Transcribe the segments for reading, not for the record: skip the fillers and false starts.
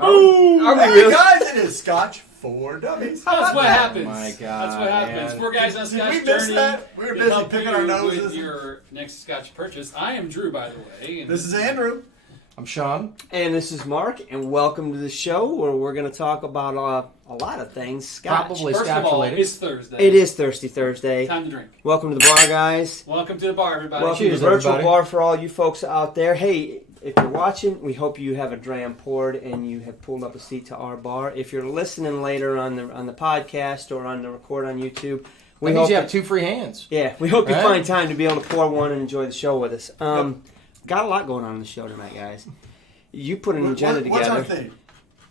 Hey guys, it is Scotch for Dummies. That's what happens. Oh my God, That's what happens. man. 4 guys on Did Scotch we miss Journey. that? We were to busy help picking you our noses. with your next Scotch purchase. I am Drew, by the way. And This is Andrew. I'm Sean. And this is Mark, and welcome to the show where we're going to talk about a lot of things. Scotch. Probably First Scotch of all, related. it's Thursday. It is Thirsty Thursday. Time to drink. Welcome to the bar, guys. Welcome to the bar, everybody. Welcome Cheers, to the virtual everybody. bar for all you folks out there. Hey, if you're watching, we hope you have a dram poured and you have pulled up a seat to our bar. If you're listening later on the podcast or on the record on YouTube, We we means hope you have 2 free hands. we hope you Right? find time to be able to pour one and enjoy the show with us. Got a lot going on in the show tonight, guys. You put an agenda What's together. our theme?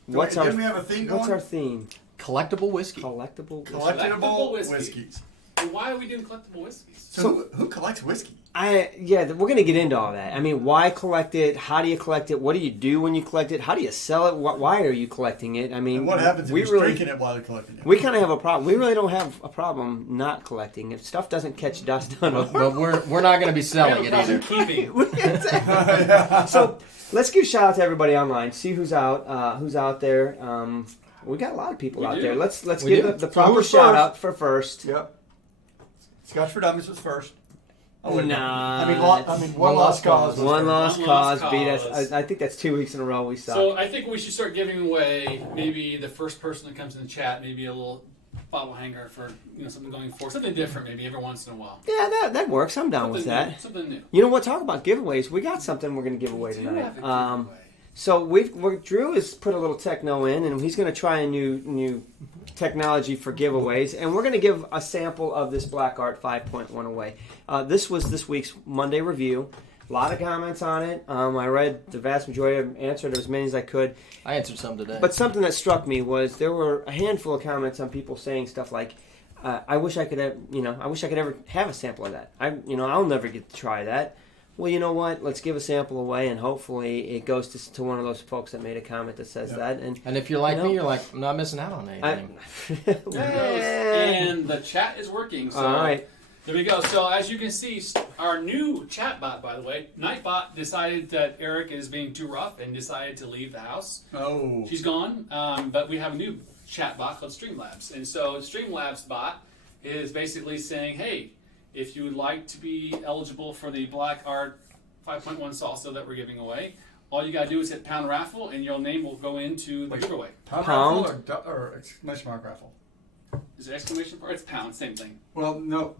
Didn't we have a theme going? What's our theme? Collectible whiskey. Collectible. Collectible Whisky. whiskeys. And why are we doing collectible whiskeys? So who collects whiskey? We're gonna get into all that. I mean, why collect it? How do you collect it? What do you do when you collect it? How do you sell it? Why are you collecting it? I mean, And what happens if you're drinking it while you're collecting it? We kind of have a problem. We really don't have a problem not collecting. If stuff doesn't catch dust on it. But we're not going to be selling it either. Keeping. So let's give a shout out to everybody online. See who's out there. We got a lot of people We out do. there. Let's We give do. the proper who's shout first? out for first. Yep. Scotch for Dummies was first. Oh, wait, Nah, one lost cause. was One first. lost One cause lost beat cause. us. I think that's 2 weeks in a row we suck. So I think we should start giving away maybe the first person that comes in the chat, maybe a little bottle hanger for something going forward, something different maybe every once in a while. Yeah, that works. I'm down with Something new, that. something new. You know what? Talk about giveaways. We got something we're going to give away We do tonight. have a giveaway. So Drew has put a little techno in, and he's going to try a new technology for giveaways, and we're going to give a sample of this Black Art 5.1 away. This was this week's Monday review. A lot of comments on it. I read the vast majority of them, answered as many as I could. I answered some today. But something that struck me was there were a handful of comments on people saying stuff like, "I wish I could have, I wish I could ever have a sample of that. I'll never get to try that." Well, you know what? Let's give a sample away, and hopefully it goes to one of those folks that made a comment that says that. And if you're like me, you're like, I'm not missing out on anything. There it goes. And the chat is working. So All right. there we go. So as you can see, our new chat bot, by the way, Nightbot decided that Eric is being too rough and decided to leave the house. Oh. She's gone, but we have a new chat bot called Streamlabs. And so Streamlabs bot is basically saying, hey, if you would like to be eligible for the Black Art 5.1 salsa that we're giving away, all you got to do is hit pound raffle and your name will go into the giveaway. Pound raffle or exclamation mark raffle? Is it exclamation mark? It's pound, same thing. Well, no,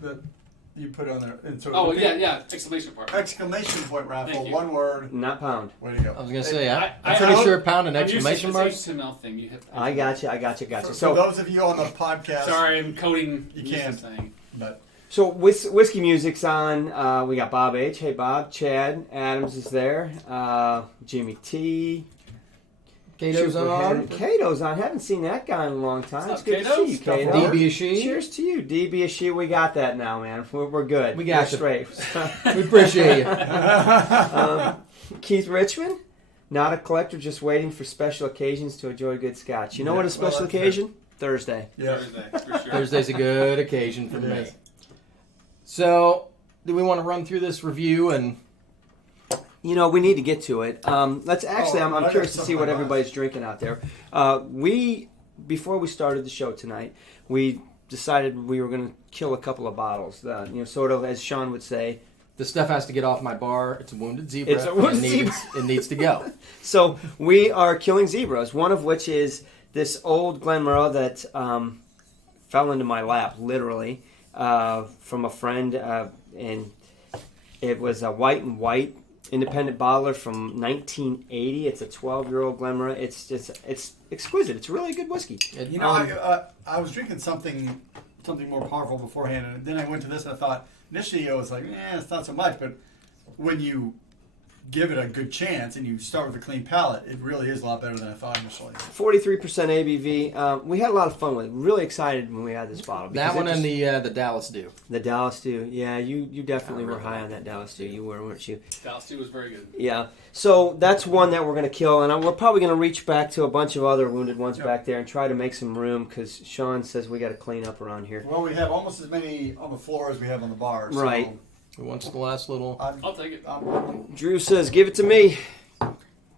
you put it on there. And so Oh, yeah, exclamation mark. Exclamation point raffle, Thank you. one word. Not pound. Way to go. I was going to say, I- I'm pretty I- sure pound and I'm used to exclamation this marks. HTML thing. You hit I got you. For So those of you on the podcast, Sorry, I'm coding. You can't. Thing. but whiskey music's on. We got Bob H. Hey, Bob. Chad Adams is there. Jimmy T. Cato's on. Cato's on. Haven't seen that guy in a long time. What's It's good up, to see you, Cato? Cato. DB is she. Cheers to you. DB is she. We got that now, man. We're good. We got We're you. straight. We appreciate you. Keith Richmond, not a collector, just waiting for special occasions to enjoy good scotch. You know Yeah, what a well, special that's occasion? Thursday. yeah. Thursday, for sure. Thursday's a good occasion for me. Yes. So, do we want to run through this review and... You know, we need to get to it. Let's actually. I'm I got curious to see something what on everybody's drinking out there. Before we started the show tonight, we decided we were going to kill a couple of bottles. Sort of as Sean would say, the stuff has to get off my bar. It's a wounded zebra. It's a wounded It needs to go. So we are killing zebras, one of which is this old Glenmorangie that fell into my lap, literally, from a friend, and it was a white and white independent bottler from 1980. It's a 12-year-old Glenmorangie. It's exquisite. It's really a good whiskey. You know, I was drinking something more powerful beforehand, and then I went to this and I thought, initially I was like, it's not so much, but when you give it a good chance and you start with a clean palate, it really is a lot better than I thought initially. 43% ABV. We had a lot of fun with it. Really excited when we had this bottle. That one and the Dallas Dew. The Dallas Dew. Yeah, you definitely were high on that Dallas Dew. You were, weren't you? Dallas Dew was very good. Yeah. So that's one that we're going to kill, and we're probably going to reach back to a bunch of other wounded ones back there and try to make some room because Sean says we got to clean up around here. Well, we have almost as many on the floor as we have on the bar. So Right. Who wants the last little? I'll take it. Drew says, "Give it to me.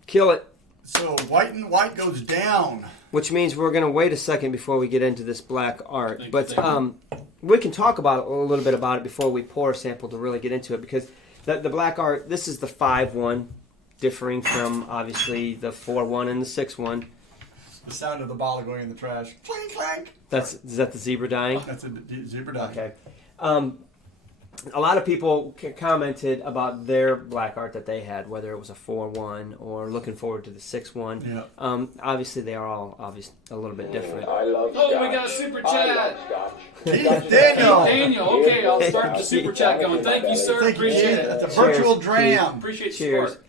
Kill it." So white and white goes down. Which means we're going to wait a second before we get into this black art. Thank But you. we can talk about a little bit about it before we pour a sample to really get into it because the black art. This is the 5-1, differing from obviously the 4-1 and the 6-1. The sound of the bottle going in the trash. Clank, clank. Is that the zebra dying? That's a zebra dye. Okay. A lot of people commented about their black art that they had, whether it was a 4-1 or looking forward to the 6-1. Yeah. Obviously, they are all a little bit different. I love Oh, Scotch. we got a super I chat. love Scotch. Keith Daniel. Daniel, okay, I'll start the super chat going. Thank you, sir. Thank you, Appreciate Keith. it. That's a Cheers, virtual Keith. dram. Appreciate your Cheers. support.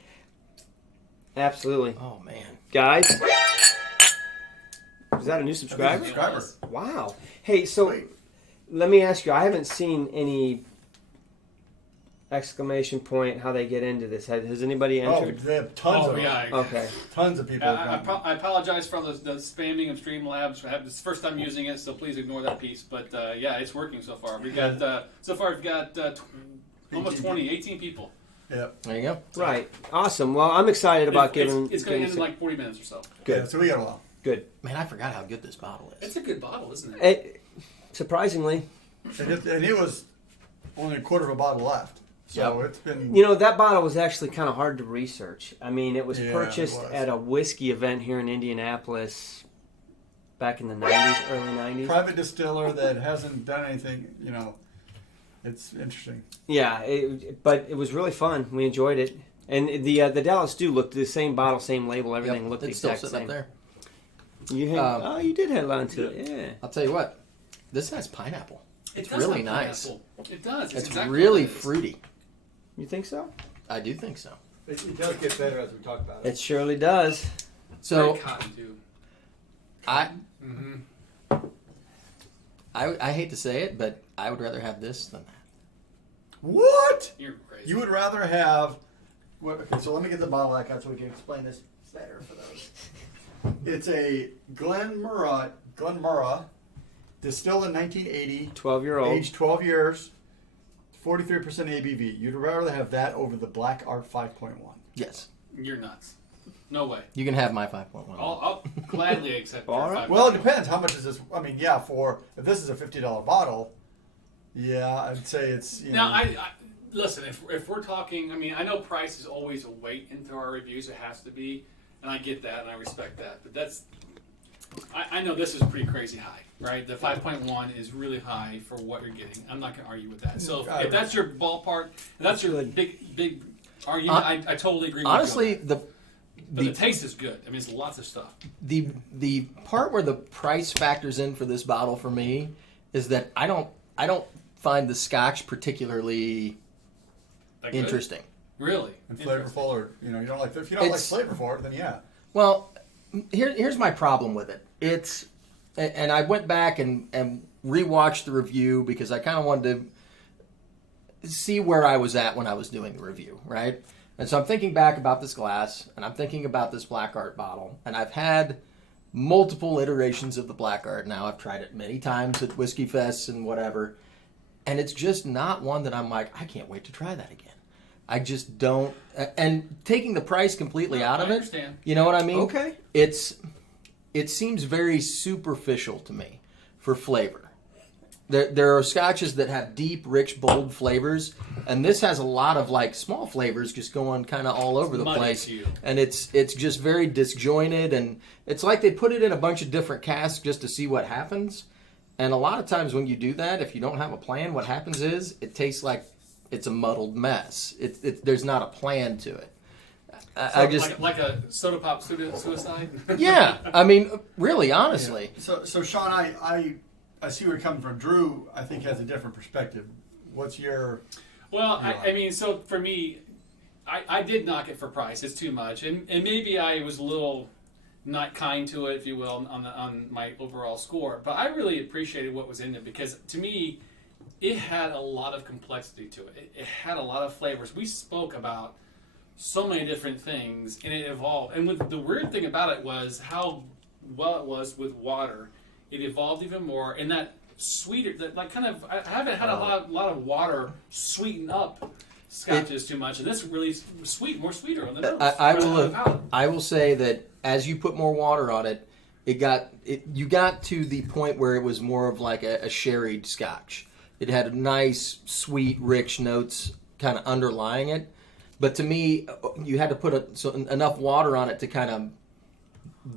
Absolutely. Oh man. Guys, is that a new subscriber? Subscriber. Wow. Hey, so Wait. let me ask you, I haven't seen any exclamation point how they get into this. Has anybody Oh, entered? they have tons of them. yeah. Okay. Tons of people. I apologize for the spamming of Streamlabs. It's the first time using it, so please ignore that piece. But yeah, it's working so far. We've got almost 18 people. Yep. There you go. Right. Awesome. Well, I'm excited about giving. It's going to end in like 40 minutes or so. Good. Yeah, so we got a while. Good. Man, I forgot how good this bottle is. It's a good bottle, isn't it? Surprisingly, And it was only a quarter of a bottle left. So it's been. you know, that bottle was actually kind of hard to research. I mean, it was Yeah, purchased it was. at a whiskey event here in Indianapolis back in the 90s, early 90s. Private distiller that hasn't done anything, you know, it's interesting. Yeah, but it was really fun. We enjoyed it. And the Dallas Dew looked the same bottle, same label, everything looked the it's still exact sitting same. up there. You did head on to it, yeah. I'll tell you what. This has pineapple. It's does really have nice. pineapple. It does. It's exactly really what it is. fruity. You think so? I do think so. It does get better as we talk about It surely does. So Very cotton too. I Mm-hmm. I hate to say it, but I would rather have this than that. What? You're crazy. You would rather have. Okay, so let me get the bottle back out so we can explain this better for those. It's a Glenmorangie, distilled in 1980, 12-year-old. aged 12 years, 43% ABV. You'd rather have that over the Black Art 5.1. Yes. You're nuts. No way. You can have my 5.1. I'll gladly accept All your right. 5. Well, it depends. How much is this? I mean, yeah, if this is a $50 bottle, yeah, I'd say it's. Now, I listen. If we're talking, I mean, I know price is always a weight into our reviews. It has to be, and I get that and I respect that. But that's, I know this is pretty crazy high, right? The 5.1 is really high for what you're getting. I'm not going to argue with that. So if that's your ballpark, if that's your big argument, I totally agree with Honestly, you. On that. But the taste is good. I mean, it's lots of stuff. the part where the price factors in for this bottle for me is that I don't find the Scotch particularly That good? interesting. Really? and flavorful, or you don't like. If you don't like flavor for it, then yeah. Well, here's my problem with it. It's, and I went back and rewatched the review because I kind of wanted to see where I was at when I was doing the review, right? And so I'm thinking back about this glass, and I'm thinking about this Black Art bottle, and I've had multiple iterations of the Black Art now. I've tried it many times at Whiskey Fests and whatever, and it's just not one that I'm like, I can't wait to try that again. I just don't, and taking the price completely out of I it, understand. you know what I mean? Okay. It seems very superficial to me for flavor. There are scotches that have deep, rich, bold flavors, and this has a lot of like small flavors just going kind of all over the Muddy place. to you. And it's just very disjointed, and it's like they put it in a bunch of different casks just to see what happens. And a lot of times when you do that, if you don't have a plan, what happens is it tastes like it's a muddled mess. There's not a plan to it. I just like a soda pop suicide. yeah. I mean, really, honestly. So Sean, I see where you're coming from. Drew, I think, has a different perspective. What's your... Well, I mean, so for me, I did knock it for price. It's too much. And maybe I was a little not kind to it, if you will, on my overall score. But I really appreciated what was in it because, to me, it had a lot of complexity to it. It had a lot of flavors. We spoke about so many different things, and it evolved. And the weird thing about it was how well it was with water. It evolved even more, and that sweeter, that like kind of, I haven't had a lot of water sweeten up scotches too much, and this really more sweeter on the nose. I will say that as you put more water on it, you got to the point where it was more of like a sherried scotch. It had nice, sweet, rich notes kind of underlying it. But to me, you had to put enough water on it to kind of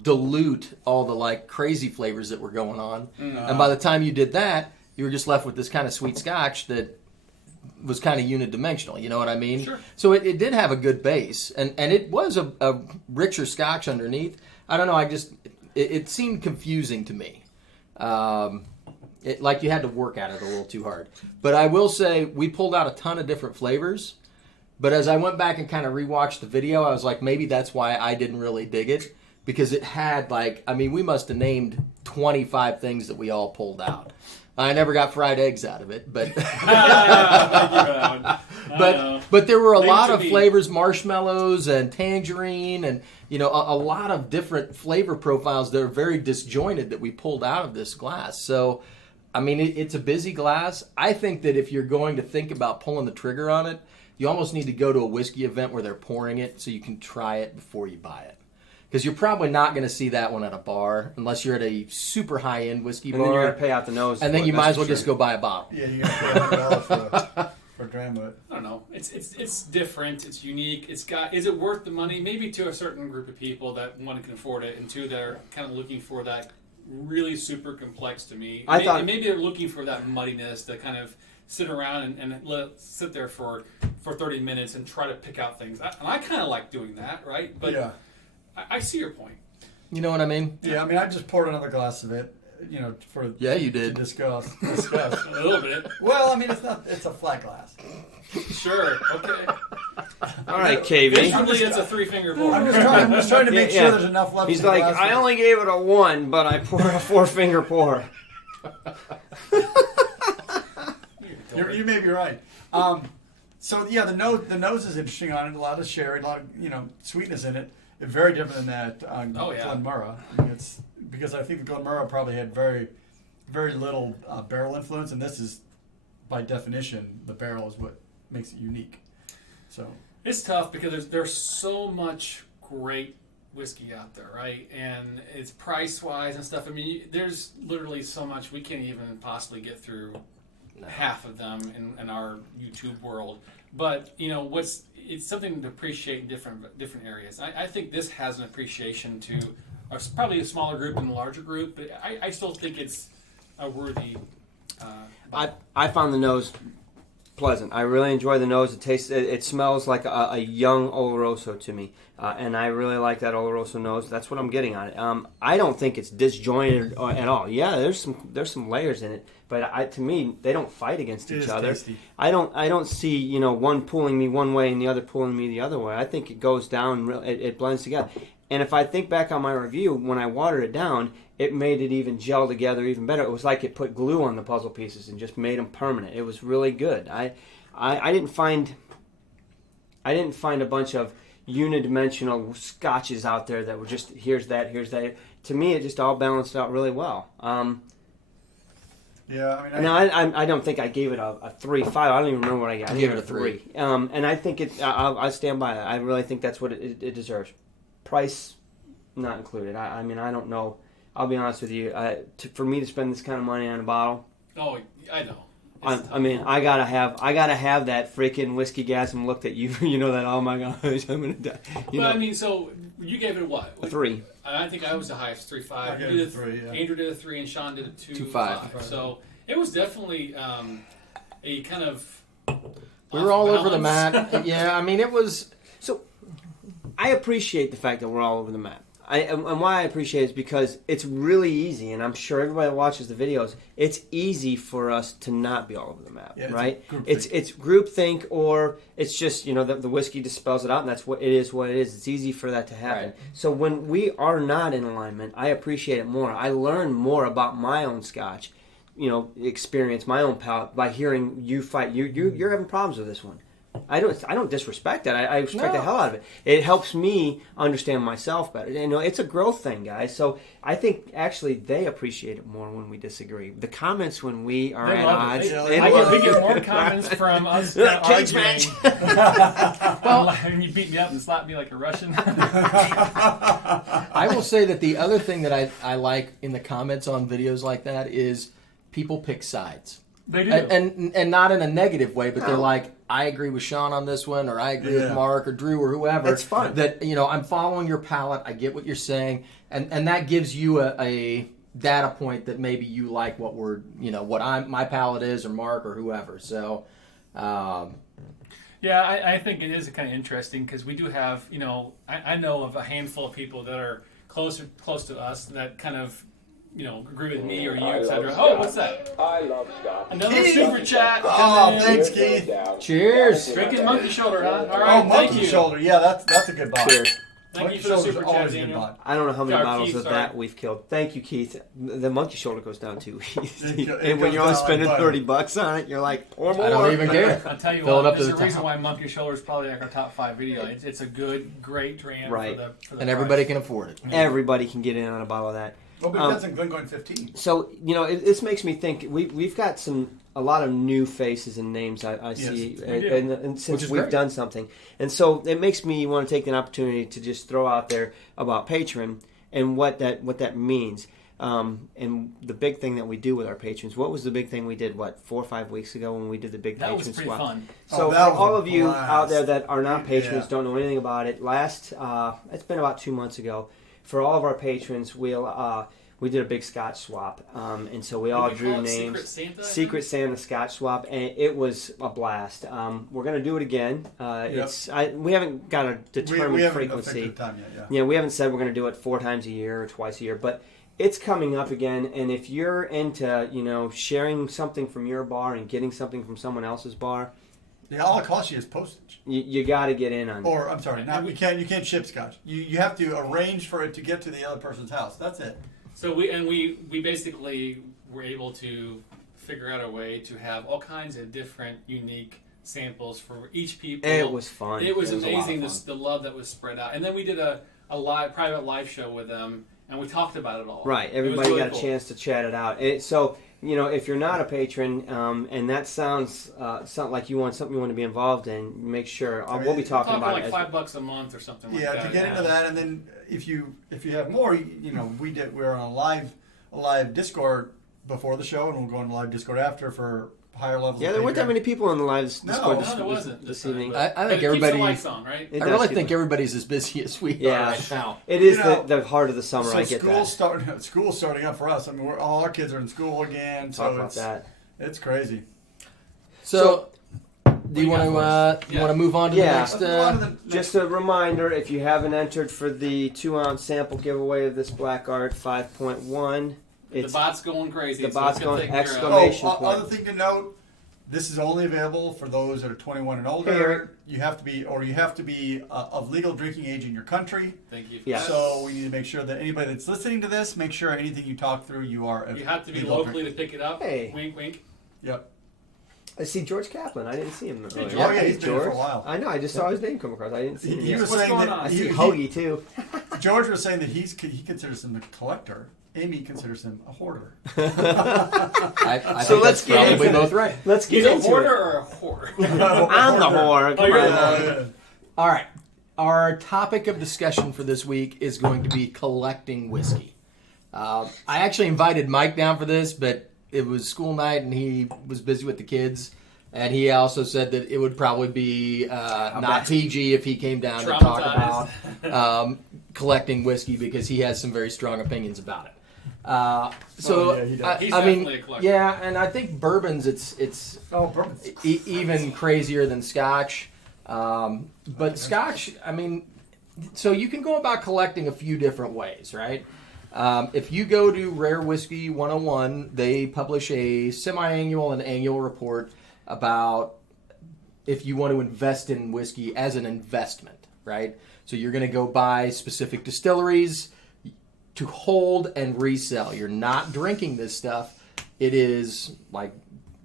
dilute all the like crazy flavors that were going on. And by the time you did that, you were just left with this kind of sweet scotch that was kind of unidimensional. You know what I mean? Sure. So it did have a good base, and it was a richer scotch underneath. I don't know. It seemed confusing to me. Like you had to work at it a little too hard. But I will say we pulled out a ton of different flavors. But as I went back and kind of rewatched the video, I was like, maybe that's why I didn't really dig it. Because it had we must have named 25 things that we all pulled out. I never got fried eggs out of it, but but there were a lot of flavors, marshmallows and tangerine, and a lot of different flavor profiles that are very disjointed that we pulled out of this glass. So, I mean, it's a busy glass. I think that if you're going to think about pulling the trigger on it, you almost need to go to a whiskey event where they're pouring it so you can try it before you buy it. Because you're probably not going to see that one at a bar unless you're at a super high-end whiskey bar. And then you're going to pay out the nose. And then you might as well just go buy a bottle. Yeah, you got to pay $100 for a dram of it. I don't know. It's different. It's unique. Is it worth the money? Maybe to a certain group of people that one can afford it, and two that are kind of looking for that really super complex to me. Maybe they're looking for that muddiness to kind of sit around and sit there for 30 minutes and try to pick out things. I kind of like doing that, right? But yeah. I see your point. You know what I mean? Yeah, I mean, I just poured another glass of it, for you did. to discuss. A little bit. Well, I mean, it's a flat glass. Sure. Okay. All right, KV. Visually, it's a 3-finger pour. I'm just trying to make sure there's enough left. He's in the like, glass I only gave it a 1, but I poured a 4-finger pour. You may be right. So yeah, the nose is interesting on it. A lot of sherry, a lot of sweetness in it. It's very different than that Glenmurra. I mean, it's because I think the Glenmurra probably had very, very little barrel influence, and this is, by definition, the barrel is what makes it unique. So it's tough because there's so much great whiskey out there, right? And it's price wise and stuff. I mean, there's literally so much we can't even possibly get through half of them in our YouTube world. But it's something to appreciate in different areas. I think this has an appreciation to probably a smaller group and a larger group, but I still think it's a worthy. I found the nose pleasant. I really enjoy the nose. It tastes. It smells like a young Oloroso to me, and I really like that Oloroso nose. That's what I'm getting on it. I don't think it's disjointed at all. Yeah, there's some layers in it, but to me they don't fight against each other. Tasty. I don't see one pulling me one way and the other pulling me the other way. I think it goes down. It blends together. And if I think back on my review, when I watered it down, it made it even gel together even better. It was like it put glue on the puzzle pieces and just made them permanent. It was really good. I didn't find a bunch of unidimensional scotches out there that were just here's that. To me, it just all balanced out really well. Yeah, I mean, I don't think I gave it a 3.5. I don't even remember what I gave. I gave it a 3. And I think I stand by it. I really think that's what it deserves. Price not included. I mean, I don't know. I'll be honest with you. For me to spend this kind of money on a bottle, Oh, I know. I mean, I gotta have that freaking whiskey-gasm look that you know that. Oh my gosh, I'm gonna die. But I mean, so you gave it what? A 3. I think I was the highest, 3.5. I You gave did it a 3, yeah. Andrew did a 3, and Sean did a 2.5. So it was definitely a kind of. We were all over the balance. map. Yeah, I mean, it was. So, I appreciate the fact that we're all over the map. And why I appreciate it is because it's really easy, and I'm sure everybody that watches the videos, it's easy for us to not be all over the map, Yeah, right? it's groupthink, or it's just, the whiskey just spells it out, and that's what it is. It's easy for that to happen. Right. So when we are not in alignment, I appreciate it more. I learn more about my own Scotch, experience, my own palate by hearing you fight. You're having problems with this one. I don't disrespect that. I respect the hell out of it. It helps me understand myself better. It's a growth thing, guys. So I think actually they appreciate it more when we disagree. The comments when we are They at love odds. it. We get more comments from us Cage arguing. match. Well, when you beat me up and slap me like a Russian. I will say that the other thing that I like in the comments on videos like that is people pick sides. They do. And not in a negative way, but they're like, I agree with Sean on this one, or I agree with Mark or Drew or whoever. It's fun. That I'm following your palette. I get what you're saying, and that gives you a data point that maybe you like what we're what my palette is, or Mark or whoever. So. Yeah, I think it is kind of interesting because we do have, I know of a handful of people that are close to us that kind of, agree with me or you, etc. Oh, what's that? I love Scotch. Another super chat. Oh, coming in. thanks, Keith. Cheers. Drinking monkey shoulder, huh? All Oh, right, thank monkey you. shoulder. Yeah, that's a good box. Cheers. Thank you Monkey for the shoulder's super chat, always a good Daniel. box. I don't know how many Sorry, bottles Keith, of sorry. that we've killed. Thank you, Keith. The monkey shoulder goes down too easy. It And when goes you're only down like spending butter. $30 on it, you're like, pour more. I don't even care. I'll tell you Fill what, it up to there's the a reason top. why monkey shoulder is probably like our top 5 video. It's a great brand Right. for the And everybody price. can afford it. Everybody can get in on a bottle of that. Oh, but that's in Glengoyne 15. So this makes me think we've got a lot of new faces and names I see, do. and Which since is we've great. done something, and so it makes me want to take an opportunity to just throw out there about patron and what that means, and the big thing that we do with our patrons. What was the big thing we did? 4 or 5 weeks ago when we did the big That patron was pretty swap? fun. So Oh, for that was all a of you blast. out there that are not patrons, Yeah. don't know anything about it, it's been about 2 months ago. For all of our patrons, we did a big Scotch swap, and so we all Did we drew call it names. Secret Santa? Secret Santa Scotch swap, and it was a blast. We're gonna do it again. We haven't got a determined we haven't frequency. affected time yet. Yeah. Yeah, we haven't said we're gonna do it 4 times a year or twice a year, but it's coming up again. And if you're into sharing something from your bar and getting something from someone else's bar, Yeah, all it costs you is postage. you got to get in on it. Or I'm sorry, you can't ship scotch. You have to arrange for it to get to the other person's house. That's it. So we basically were able to figure out a way to have all kinds of different unique samples for each people. It was fun. It was a lot of amazing fun. the love that was spread out. And then we did a private live show with them, and we talked about it all. Right, It was everybody really got cool. a chance to chat it out. So, if you're not a patron, and that sounds like you want something you want to be involved in, make sure we'll be talking about like it. $5 a month or something like Yeah, that. to get into that, and then if you have more, we're on a live Discord before the show, and we'll go on a live Discord after for higher levels. Yeah, of there weren't that Patreon. many people on the live Discord No, there wasn't this time, evening. but- I but think it keeps everybody- the lights on, right? It I does really keep think it- everybody's as busy as we Yeah. are right now. It is know, the heart of the summer. So I get that. school's starting up for us. I mean, all our kids are in school again, so Talk about it's that. it's crazy. So, do you what do you want got to want to move on to Yeah. the next? Let's move on to the next- Just a reminder, if you haven't entered for the 2-ounce sample giveaway of this Black Art 5.1, The it's bot's going crazy. the so bot's it's going taken care of. exclamation point. Other thing to note, this is only available for those that are 21 and older. Hey, Eric. You have to be of legal drinking age in your country. Thank you. Yeah. So we need to make sure that anybody that's listening to this, make sure anything you talk through, you are. You have to be legal locally drink- to pick it up. Hey. Wink, wink. Yep. I see George Kaplan. I didn't see him earlier. George. Oh, yeah, Hey, he's been here for a while. I know. I just saw his name come across. I didn't see him. He yet. was What's saying going that on? I see he- Hoagie too. George was saying that he considers him a collector. Amy considers him a hoarder. I So think let's that's get probably into both right. Let's He's get a into hoarder it. or a whore? I'm the whore. Come you're on. the whore. All right. Our topic of discussion for this week is going to be collecting whiskey. I actually invited Mike down for this, but it was school night and he was busy with the kids. And he also said that it would probably be not PG if he came down to talk about collecting whiskey because he has some very strong opinions about it. He's definitely a collector. yeah, and I think bourbons it's bourbon. even crazier than Scotch. But Scotch, I mean, so you can go about collecting a few different ways, right? If you go to Rare Whiskey 101, they publish a semi-annual and annual report about if you want to invest in whiskey as an investment, right? So you're going to go buy specific distilleries to hold and resell. You're not drinking this stuff. It is like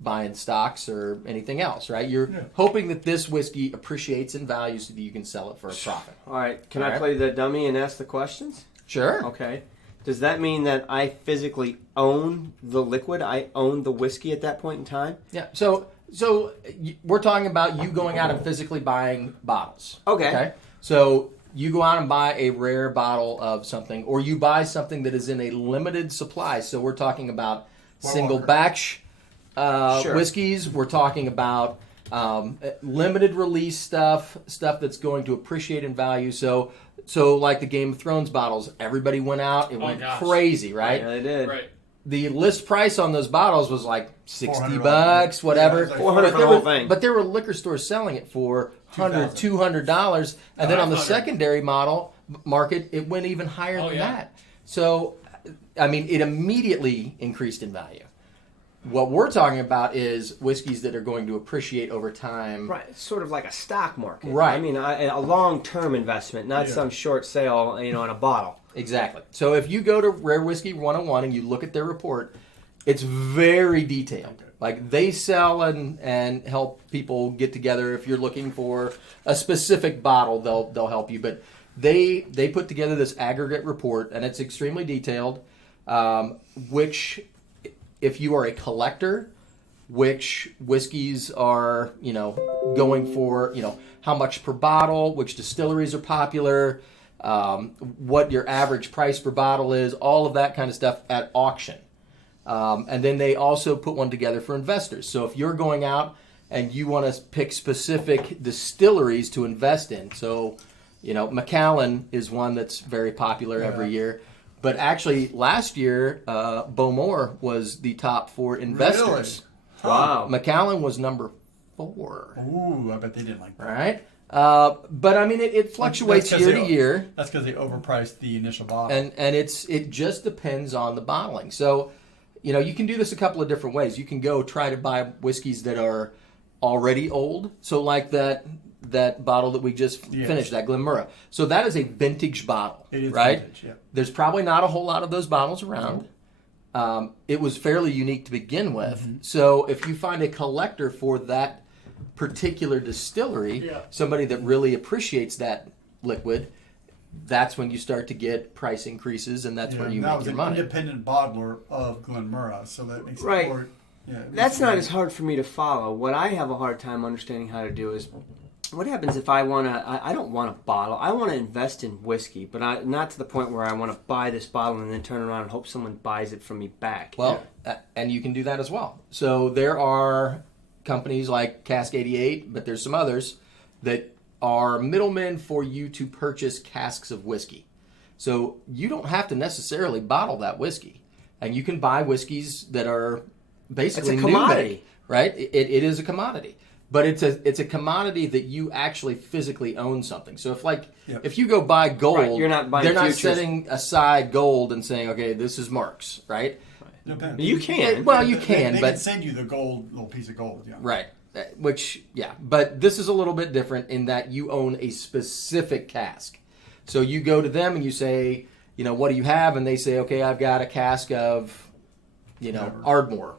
buying stocks or anything else, right? You're hoping that this whiskey appreciates in value so that you can sell it for a profit. All right. Can I play the dummy and ask the questions? Sure. Okay. Does that mean that I physically own the liquid? I own the whiskey at that point in time? Yeah. So we're talking about you going out and physically buying bottles. Okay. So you go out and buy a rare bottle of something, or you buy something that is in a limited supply. So we're talking about single batch whiskeys. We're talking about limited release stuff that's going to appreciate in value. So like the Game of Thrones bottles, everybody went out. It went crazy, right? Yeah, they did. Right. The list price on those bottles was like $60, whatever. Yeah, $400 for the whole thing. But there were liquor stores selling it for $200, and then on the secondary market, it went even higher than that. So, I mean, it immediately increased in value. What we're talking about is whiskeys that are going to appreciate over time. Right, it's sort of like a stock market. Right. I mean, a long-term investment, not some short sale, in a bottle. Exactly. So if you go to Rare Whiskey 101 and you look at their report, it's very detailed. Like they sell and help people get together. If you're looking for a specific bottle, they'll help you. But they put together this aggregate report, and it's extremely detailed. Which, if you are a collector, which whiskeys are going for how much per bottle, which distilleries are popular. What your average price per bottle is, all of that kind of stuff at auction. And then they also put one together for investors. So if you're going out and you want to pick specific distilleries to invest in, so, Macallan is one that's very popular every year. But actually, last year, Bowmore was the top for investors. Really? Wow. Macallan was number 4. Ooh, I bet they didn't like that. Right? But I mean, it fluctuates year to year. That's because they overpriced the initial bottle. And it just depends on the bottling. So, you can do this a couple of different ways. You can go try to buy whiskeys that are already old. So like that bottle that we just finished, that Glenmurra. So that is a vintage bottle, it is right? vintage, yeah. There's probably not a whole lot of those bottles around. It was fairly unique to begin with. Mm-hmm. So if you find a collector for that particular distillery, somebody that really appreciates that liquid, that's when you start to get price increases, and that's where you make your money. Independent bottler of Glenmurra, so that makes Right. it more. That's not as hard for me to follow. What I have a hard time understanding how to do is, what happens if I don't want a bottle. I want to invest in whiskey, but not to the point where I want to buy this bottle and then turn around and hope someone buys it from me back. Well, and you can do that as well. So there are companies like Cask 88, but there's some others that are middlemen for you to purchase casks of whiskey. So you don't have to necessarily bottle that whiskey. And you can buy whiskeys that are basically it's a commodity. new-made, right? It is a commodity. But it's a commodity that you actually physically own something. So if you go buy gold, Right, you're not buying they're not futures. setting aside gold and saying, okay, this is Mark's, right? Depends. You can. Well, you can, They but can send you the little piece of gold. Yeah. right. But this is a little bit different in that you own a specific cask. So you go to them and you say, what do you have? And they say, okay, I've got a cask of, Ardmore,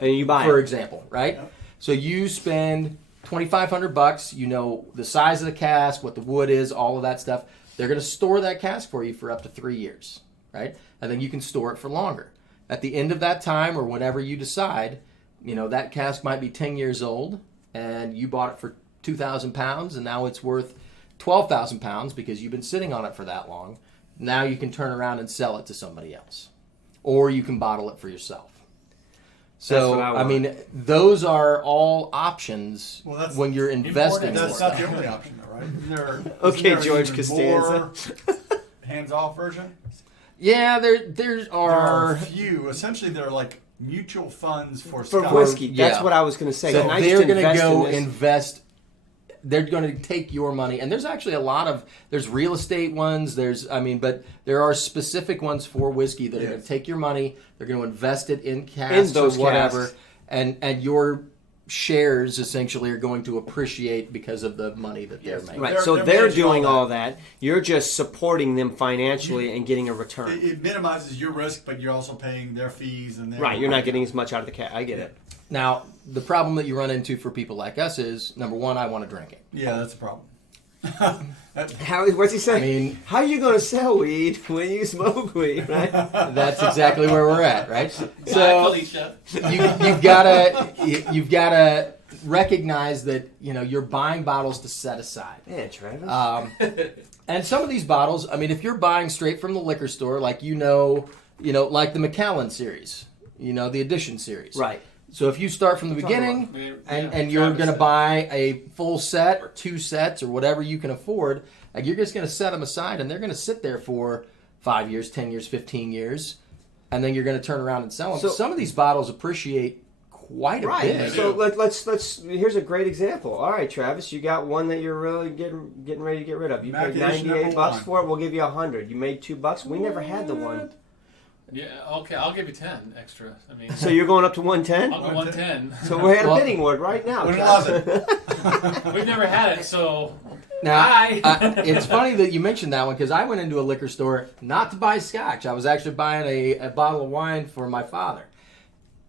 And you buy for it. example, right? Yep. So you spend $2,500. You know the size of the cask, what the wood is, all of that stuff. They're going to store that cask for you for up to 3 years, right? And then you can store it for longer. At the end of that time, or whenever you decide, that cask might be 10 years old, and you bought it for 2,000 pounds, and now it's worth 12,000 pounds because you've been sitting on it for that long. Now you can turn around and sell it to somebody else, or you can bottle it for yourself. So what I want. mean, those are all options Well, that's- when you're investing. That's more. not the only option, though, right? Isn't there, Okay, isn't there George even Costanza. more hands-off version? Yeah, there There are are. a few. Essentially, they're like mutual funds for For Scotch. whiskey. Yeah. That's what I was going to say. So Can I they're just going to invest go in this? invest. They're going to take your money, and there's actually a lot of there's real estate ones. But there are specific ones for whiskey that are going to take your money. They're going to invest it in casks those or whatever, casks. and your shares essentially are going to appreciate because of the money that they're making. Right, They're- so they're they're managing doing all all that. You're just supporting them financially and getting a return. It minimizes your risk, but you're also paying their fees and their Right, you're not getting as much out of the cat. I get it. Now, the problem that you run into for people like us is number one, I want to drink it. Yeah, that's a problem. What's he saying? I mean- how are you going to sell weed when you smoke weed, right? That's exactly where we're at, right? Bye, So Felicia. you've gotta recognize that you're buying bottles to set aside. Yeah, Travis. And some of these bottles, I mean, if you're buying straight from the liquor store, like like the Macallan series, the Edition series, right. So if you start from the beginning and you're going to buy a full set or 2 sets or whatever you can afford, like you're just going to set them aside and they're going to sit there for 5 years, 10 years, 15 years, and then you're going to turn around and sell them. So- Some of these bottles appreciate quite a Right. bit. So let's. Here's a great example. All right, Travis, you got one that you're really getting ready to get rid of. You Mac paid Edition $98 #1. for it. We'll give you $100. You made $2. We never had the one. Yeah, okay, I'll give you 10 extra. I mean, So you're going up to 110. I'll go 110. So we're at a Well- bidding war right now. Wouldn't Travis. love it. We've never had it, so Now, Hi. it's funny that you mentioned that one because I went into a liquor store not to buy scotch. I was actually buying a bottle of wine for my father.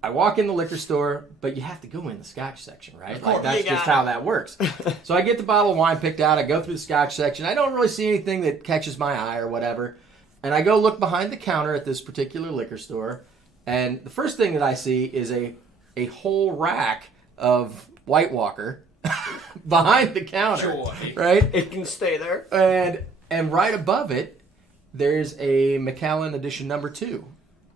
I walk in the liquor store, but you have to go in the scotch section, right? Like that's You just got how that works. So I get the bottle of wine picked out. I go through the scotch section. I don't really see anything that catches my eye or whatever. And I go look behind the counter at this particular liquor store, and the first thing that I see is a whole rack of White Walker behind the counter, Joy. right? It can stay there. And right above it, there's a Macallan Edition number 2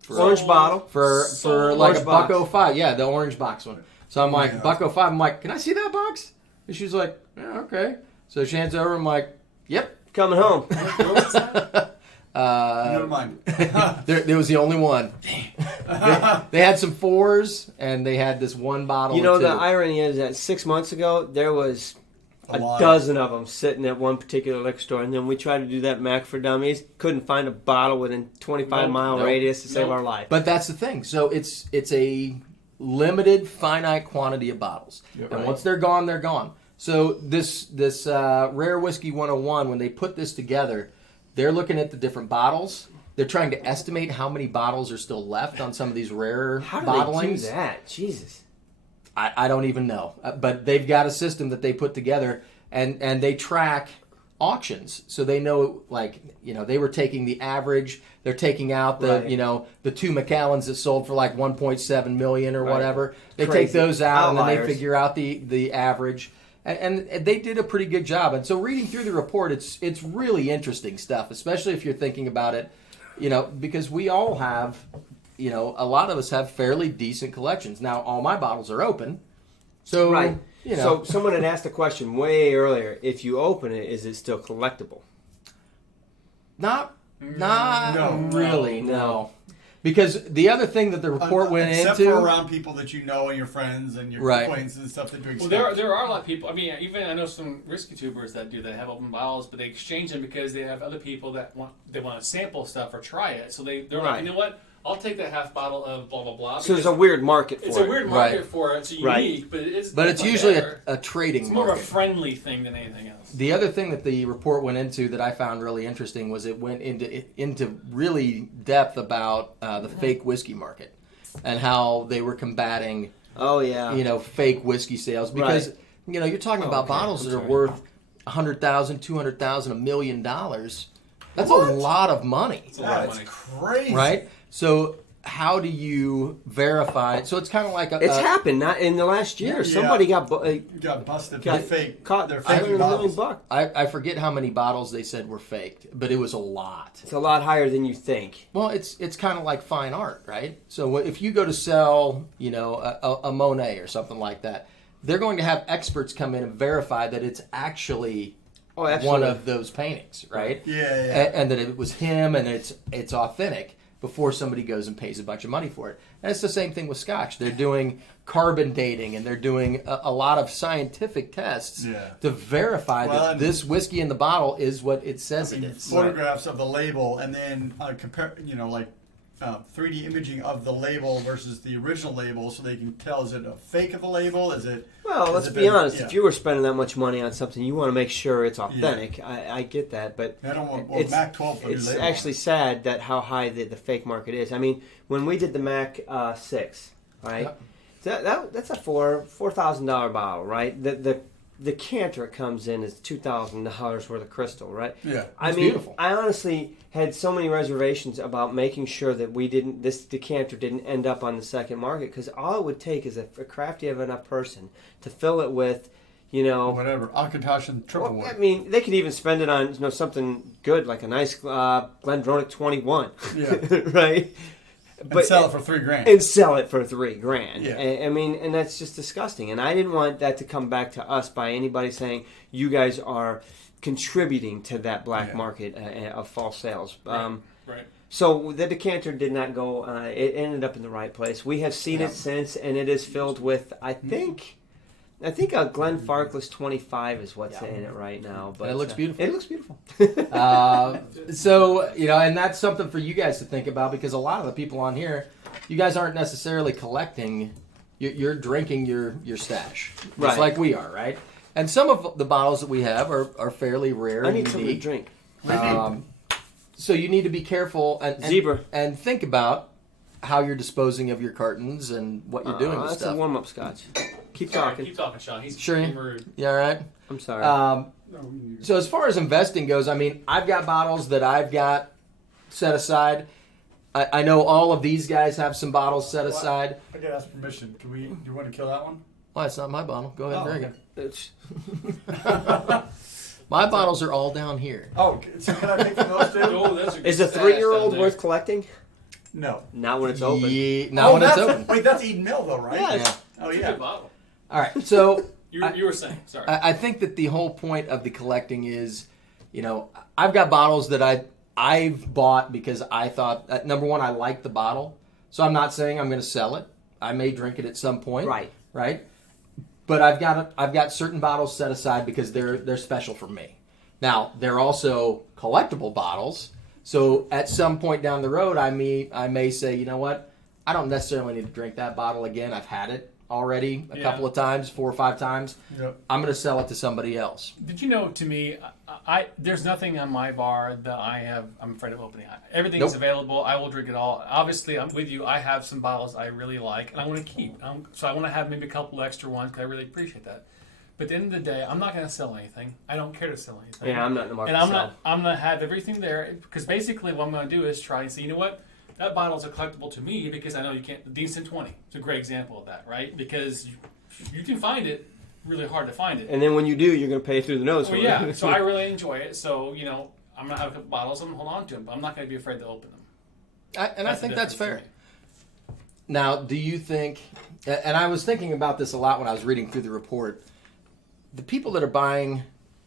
Orange bottle. for So- like Orange a box. $1.05. Yeah, the orange box one. So I'm like Yeah. $1.05. I'm like, can I see that box? And she's like, yeah, okay. So she hands it over. I'm like, yep. Coming home. Where was that? Never mind. There was the only one. They had some 4s, and they had this one bottle. You know, of the 2. irony is that 6 months ago, there was a lot. dozen of them sitting at one particular liquor store. And then we tried to do that Mac for Dummies. Couldn't find a bottle within 25-mile Nope. radius to save Nope. our life. But that's the thing. So it's a limited, finite quantity of bottles, and Right. once they're gone, they're gone. So this Rare Whiskey 101, when they put this together, they're looking at the different bottles. They're trying to estimate how many bottles are still left on some of these rarer How do bottlings. they do that? Jesus. I don't even know, but they've got a system that they put together, and they track auctions, so they know, like, they were taking the average. They're taking out the Right. the 2 Macallans that sold for like 1.7 million or Right. whatever. They take Crazy. those out and then Outliers. they figure out the average. And they did a pretty good job. And so reading through the report, it's really interesting stuff, especially if you're thinking about it, because we all have, a lot of us have fairly decent collections. Now, all my bottles are open, so Right. So someone had asked a question way earlier. If you open it, is it still collectible? not No. really, no. Because the other thing that the report went Except into, for around people that you know and your friends and your Right. acquaintances and stuff that do Well, expect. there are a lot of people. I mean, even I know some whiskey tubers that do that, have open bottles, but they exchange them because they have other people that want to sample stuff or try it. So they're Right. like, you know what? I'll take that half bottle of blah blah blah. So there's because a weird market for it's it. a weird market Right. for it. It's Right. unique, but it's usually there. a trading It's more market. of a friendly thing than anything else. The other thing that the report went into that I found really interesting was it went into really depth about the fake whiskey market and how they were combating, Oh, yeah. fake whiskey sales because Right. you're talking about Okay, bottles I'm that are sorry. worth $100,000, $200,000, $1 million. That's a lot of money, It's a lot of That's money. crazy. right? So how do you verify? So it's kind of like It's happened not in the last year. Yeah. Somebody got busted got for fake. caught. They're $500 faking bottles. million. I forget how many bottles they said were faked, but it was a lot. It's a lot higher than you think. Well, it's kind of like fine art, right? So if you go to sell, a Monet or something like that, they're going to have experts come in and verify that it's actually one of those paintings, right? Yeah. And that it was him and it's authentic before somebody goes and pays a bunch of money for it. And it's the same thing with Scotch. They're doing carbon dating and they're doing a lot of scientific tests to verify that this whiskey in the bottle is what it says it is. Photographs of the label and then compare, 3D imaging of the label versus the original label, so they can tell, is it a fake of the label? Is it? Well, let's be honest. If you were spending that much money on something, you want to make sure it's authentic. I get that, but I don't want Mac 12 for the it's label. actually sad that how high the fake market is. I mean, when we did the Mac 6, right? Yep. That's a $4,000 bottle, right? The canter it comes in is $2,000 worth of crystal, right? Yeah, I mean, beautiful. I honestly had so many reservations about making sure that this decanter didn't end up on the second market, because all it would take is a crafty enough person to fill it with, whatever, Akatash and triple wood. I mean, they could even spend it on something good like a nice Glendronach 21, right? And sell it for $3,000. And sell it for $3,000. Yeah. And that's just disgusting. And I didn't want that to come back to us by anybody saying you guys are contributing to that black market of false sales. Right. So the decanter did not go. It ended up in the right place. We have seen it since, and it is filled with, I think a Glenfarclas 25 is what's in it right now. But it looks beautiful. It looks beautiful. So, and that's something for you guys to think about, because a lot of the people on here, you guys aren't necessarily collecting. You're drinking your stash, just like we are, right? And some of the bottles that we have are fairly rare. I need and unique. something to drink. So you need to be careful and think about how you're disposing of your cartons and what you're doing with that's stuff. A warm-up Scotch. Keep talking. Keep talking, Sean. He's Sure. being rude. You all right? I'm sorry. So as far as investing goes, I mean, I've got bottles that I've got set aside. I know all of these guys have some bottles set aside. I gotta ask permission. Do you want to kill that one? Well, it's not my bottle. Go ahead and drink okay. it. My bottles are all down here. Oh, so can I pick from those two? Oh, that's a good Is a stash 3-year-old down there. worth collecting? No. Not when it's open. Yeah, not when it's open. Wait, that's Eden Mill though, right? Yes. Yeah. Oh It's a yeah. good bottle. All right. So You were saying, sorry. I think that the whole point of the collecting is, I've got bottles that I've bought because I thought, number one, I like the bottle. So I'm not saying I'm going to sell it. I may drink it at some point. Right. But I've got certain bottles set aside because they're special for me. Now, they're also collectible bottles. So at some point down the road, I may say, you know what? I don't necessarily need to drink that bottle again. I've had it already a couple of times, 4 or 5 times. Yep. I'm going to sell it to somebody else. Did you know, to me, there's nothing on my bar that I'm afraid of opening. Everything is available. I will drink it all. Obviously, I'm with you. I have some bottles I really like, and I want to keep. So I want to have maybe a couple extra ones because I really appreciate that. But at the end of the day, I'm not going to sell anything. I don't care to sell anything. Yeah, I'm not in the market. And I'm going to have everything there, because basically what I'm going to do is try and say, you know what? That bottle's a collectible to me because I know you can't. The Deanston 20 is a great example of that, right? Because you can find it, really hard to find it. And then when you do, you're going to pay through the nose. Well, yeah. So I really enjoy it. So, I'm going to have a couple bottles and hold on to them, but I'm not going to be afraid to open them. I think that's fair. Now, do you think, and I was thinking about this a lot when I was reading through the report, the people that are buying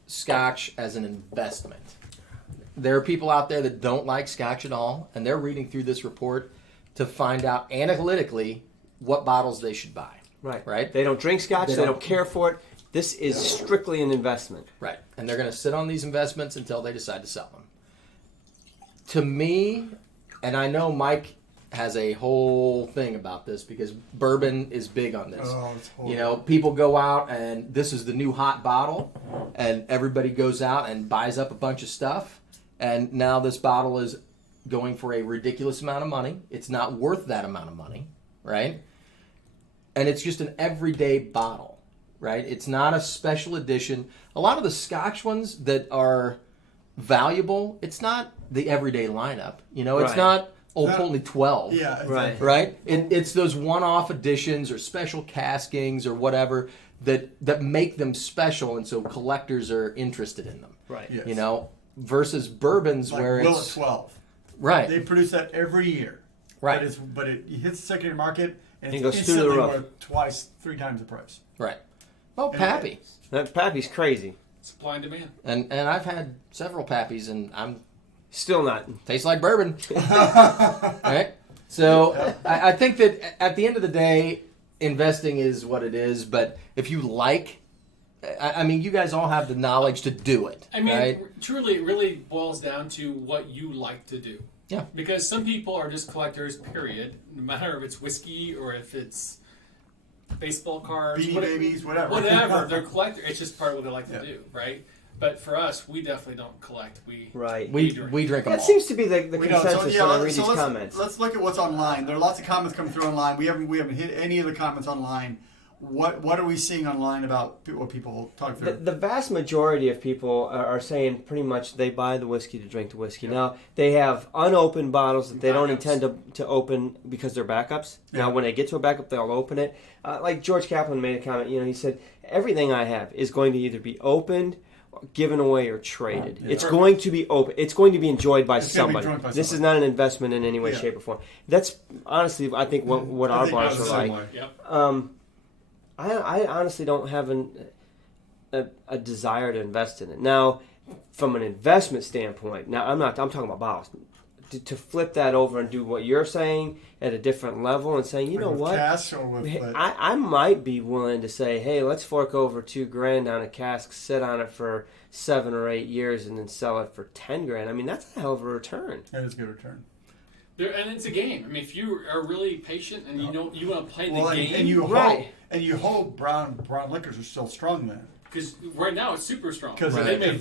Scotch as an investment, there are people out there that don't like Scotch at all, and they're reading through this report to find out analytically what bottles they should buy. Right? They don't drink Scotch. They don't care for it. This is strictly an investment. Right. And they're going to sit on these investments until they decide to sell them. To me, and I know Mike has a whole thing about this because bourbon is big on this. Oh, it's horrible. People go out and this is the new hot bottle, and everybody goes out and buys up a bunch of stuff, and now this bottle is going for a ridiculous amount of money. It's not worth that amount of money, right? And it's just an everyday bottle, right? It's not a special edition. A lot of the Scotch ones that are valuable, it's not the everyday lineup. It's not only 12. Yeah, exactly. Right. Right? It's those one-off editions or special caskings or whatever that make them special, and so collectors are interested in them. Right. Yes. You know, versus bourbons Like where Will at it's 12. right. They produce that every year. Right. But it hits the secondary market and It it's goes through the instantly roof. worth twice, 3 times the price. Right. Oh, And Pappy. That Pappy's crazy. Supply and demand. And I've had several Pappies, and I'm Still not. tastes like bourbon. Right? So I think that at the end of the day, investing is what it is. But if you like, I mean, you guys all have the knowledge to do it. I mean, right? truly, it really boils down to what you like to do. Yeah. Because some people are just collectors, period. No matter if it's whiskey or if it's baseball cards, Beanie Babies, whatever. Whatever, they're collector. It's just part of what they like to Yeah. do, right? But for us, we definitely don't collect. We Right. We drink. drink them That all. seems to be the We know. consensus when I read these let's, comments. let's look at what's online. There are lots of comments coming through online. We haven't hit any of the comments online. What are we seeing online about what people talk through? The vast majority of people are saying pretty much they buy the whiskey to drink the whiskey. Now, they have unopened bottles that they don't Backups. intend to open because they're backups. Now, Yeah. when they get to a backup, they'll open it. Like George Kaplan made a comment, he said, everything I have is going to either be opened, given away, or traded. Yeah. It's going to be open. It's going to be enjoyed by It's gonna be somebody. drunk by This is somebody. not an investment in any way, Yeah. shape, or form. That's honestly, I think, what I our think bars that's are the same like. way. Yep. I honestly don't have a desire to invest in it. Now, from an investment standpoint, now I'm talking about bottles. To flip that over and do what you're saying at a different level and saying, you know With what? Cash or with I might be willing to say, hey, let's fork over $2,000 on a cask, sit on it for 7 or 8 years, and then sell it for $10,000. I mean, that's a hell of a return. that is a good return. And it's a game. I mean, if you are really patient and you want to play the Well, game, and you hope brown liquors are still strong then, because right now it's super strong. because They made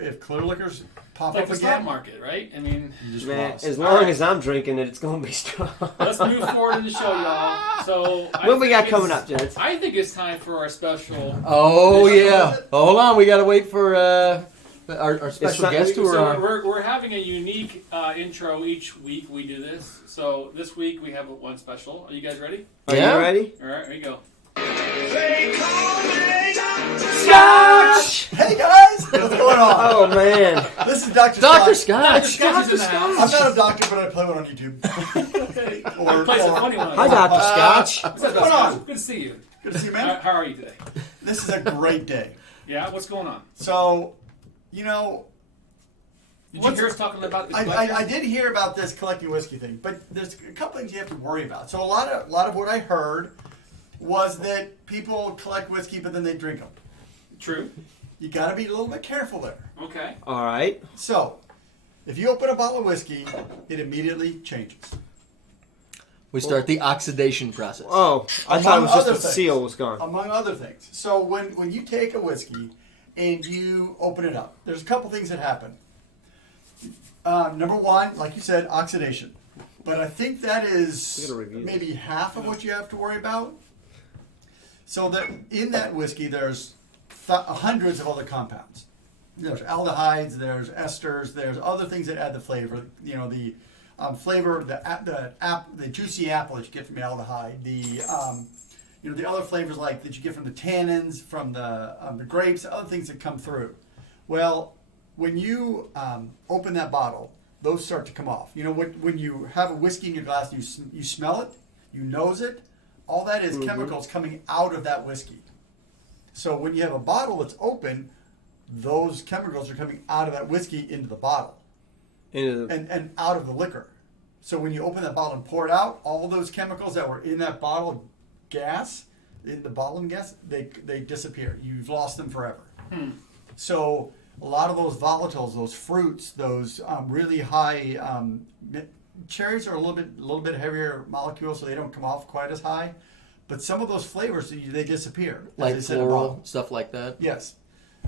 if clear liquors pop like up the stock again, market, right? I mean, you just Man, lost. as long as I'm drinking it, it's going to be strong. let's move forward in the show, y'all. So, What we got think coming it's- up, gents? I think it's time for our special. Oh This- yeah. Hold on, we gotta wait for our special not- guest who So are. we're having a unique intro each week. We do this. So this week we have one special. Are you guys ready? Are Yeah. you ready? All right, here we go. Scotch! Hey guys, what's going on? Oh, man. This is Dr. Dr. Scott. Scotch. Scotch is in the house. I'm not a doctor, but I play one on YouTube. Okay. Or- Plays a or- funny one. Hi, Dr. Scotch. What's up, What's going on? Good to see you. Good to see you, man. How are you today? This is a great day. Yeah, what's going on? So, Did you What's- hear us talking about the I did hear about this collecting whiskey thing, but there's a couple things you have to worry about. So a lot of what I heard was that people collect whiskey, but then they drink them. True. You got to be a little bit careful there. Okay. All right. So, if you open a bottle of whiskey, it immediately changes. We start the oxidation process. Oh, I thought it was Among just other the things. seal was gone. Among other things. So when you take a whiskey and you open it up, there's a couple things that happen. Number one, like you said, oxidation. But I think that is We gotta review maybe half of what you have to worry about. So that in that whiskey, there's hundreds of other compounds. There's aldehydes, there's esters, there's other things that add the flavor. You know, the flavor, the juicy apple that you get from the aldehyde, the other flavors like that you get from the tannins, from the grapes, other things that come through. Well, when you open that bottle, those start to come off. You know, when you have a whiskey in your glass, you smell it, you nose it. All that is chemicals coming out of that whiskey. So when you have a bottle that's open, those chemicals are coming out of that whiskey into the bottle and out of the liquor. So when you open that bottle and pour it out, all those chemicals that were in that bottle of gas, in the bottling gas, they disappear. You've lost them forever. So a lot of those volatiles, those fruits, those really high cherries are a little bit heavier molecules, so they don't come off quite as high. But some of those flavors, they disappear. as Like they sit in the floral, bottle. stuff like that. Yes.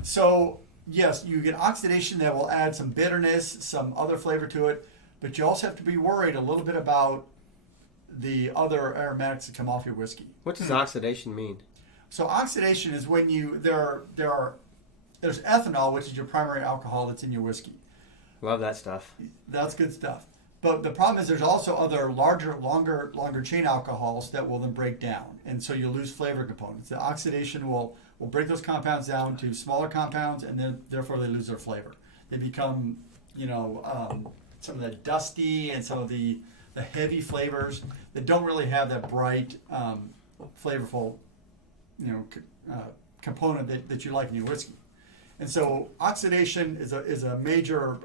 So, yes, you get oxidation that will add some bitterness, some other flavor to it, but you also have to be worried a little bit about the other aromatics that come off your whiskey. What does oxidation mean? So oxidation is when there's ethanol, which is your primary alcohol that's in your whiskey. Love that stuff. That's good stuff. But the problem is there's also other longer chain alcohols that will then break down, and so you'll lose flavor components. The oxidation will break those compounds down to smaller compounds, and then therefore they lose their flavor. They become, some of the dusty and some of the heavy flavors that don't really have that bright, flavorful, component that you like in your whiskey. And so oxidation is a major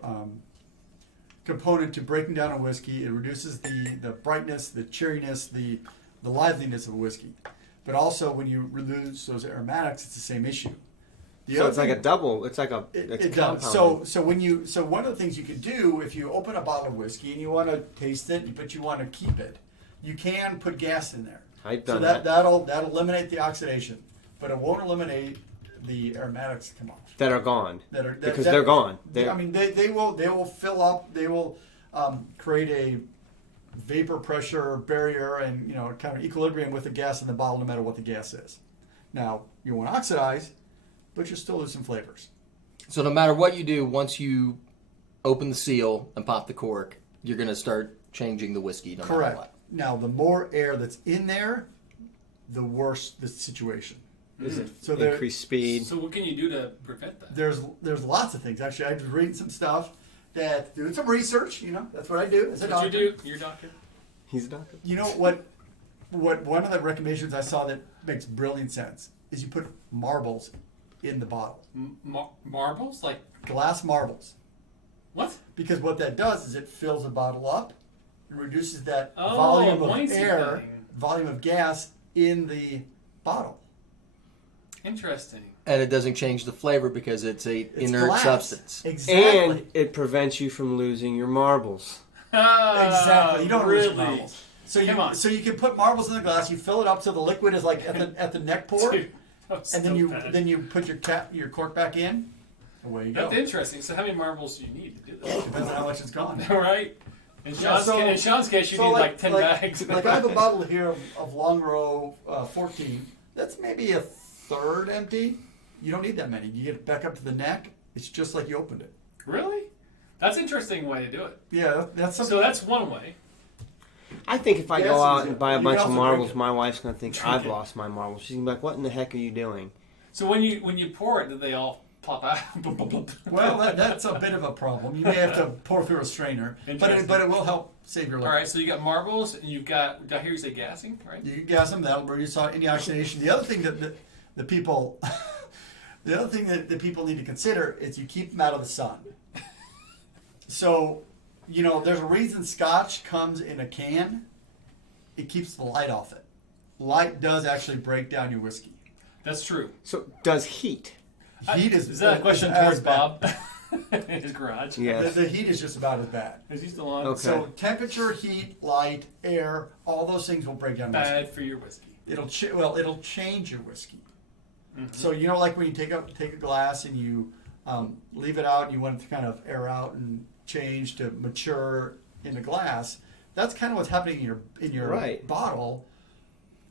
component to breaking down a whiskey. It reduces the brightness, the cheeriness, the liveliness of a whiskey. But also when you lose those aromatics, it's the same issue. So it's like a double. It's like it does. So one of the things you can do if you open a bottle of whiskey and you want to taste it, but you want to keep it, you can put gas in there. I've done that'll eliminate the oxidation, but it won't eliminate the aromatics that come off. That are gone. Because they're gone. They will fill up. They will create a vapor pressure barrier and kind of equilibrium with the gas in the bottle, no matter what the gas is. Now you won't oxidize, but you're still losing flavors. So no matter what you do, once you open the seal and pop the cork, you're going to start changing the whiskey no matter what. Now, the more air that's in there, the worse the situation. Is it So increased speed? So what can you do to prevent that? There's lots of things. Actually, I was reading some stuff doing some research. That's what I do as a doctor. What you do? You're a doctor. He's a doctor. You know what one of the recommendations I saw that makes brilliant sense is you put marbles in the bottle. Marbles? Like Glass marbles. what? Because what that does is it fills the bottle up and reduces that Oh, volume of buoyancy air, thing. volume of gas in the bottle. Interesting. And it doesn't change the flavor because it's It's inert glass. substance. Exactly. And it prevents you from losing your marbles. Exactly. You don't lose really. marbles. So Come on. you can put marbles in the glass. You fill it up so the liquid is like at the neck pour, Dude, that was and so then bad. you put your cork back in. Away you go. That's interesting. So how many marbles do you need to do that? Depends on how much it's gone. All right. In Yeah, Sean's case, you so need like 10 bags. Like I have a bottle here of Long Row 14. That's maybe a third empty. You don't need that many. You get it back up to the neck. It's just like you opened it. Really? That's an interesting way to do it. Yeah, that's something. So that's one way. I think if I Yes, go out you and buy a can bunch of also marbles, drink it. my wife's going to think Drink I've it. lost my marbles. She's going to be like, what in the heck are you doing? So when you pour it, do they all pop out? Well, that's a bit of a problem. You may have to pour through a strainer, but Interesting. it will help save your liquid. All right. So you got marbles, and you've got. Did I hear you say gassing? Right. You can gas them. That'll reduce any oxidation. The other thing that the people, the other thing that the people need to consider is you keep them out of the sun. So, there's a reason Scotch comes in a can. It keeps the light off it. Light does actually break down your whiskey. That's true. So, does heat? Heat Is that a question as towards bad. Bob in his garage? Yes. The heat is just about as bad. Is he still on? Okay. So temperature, heat, light, air, all those things will break down whiskey. Bad for your whiskey. It'll change your whiskey. Mm-hmm. So like when you take a glass and you leave it out and you want it to kind of air out and change to mature in the glass. That's kind of what's happening in your Right. bottle,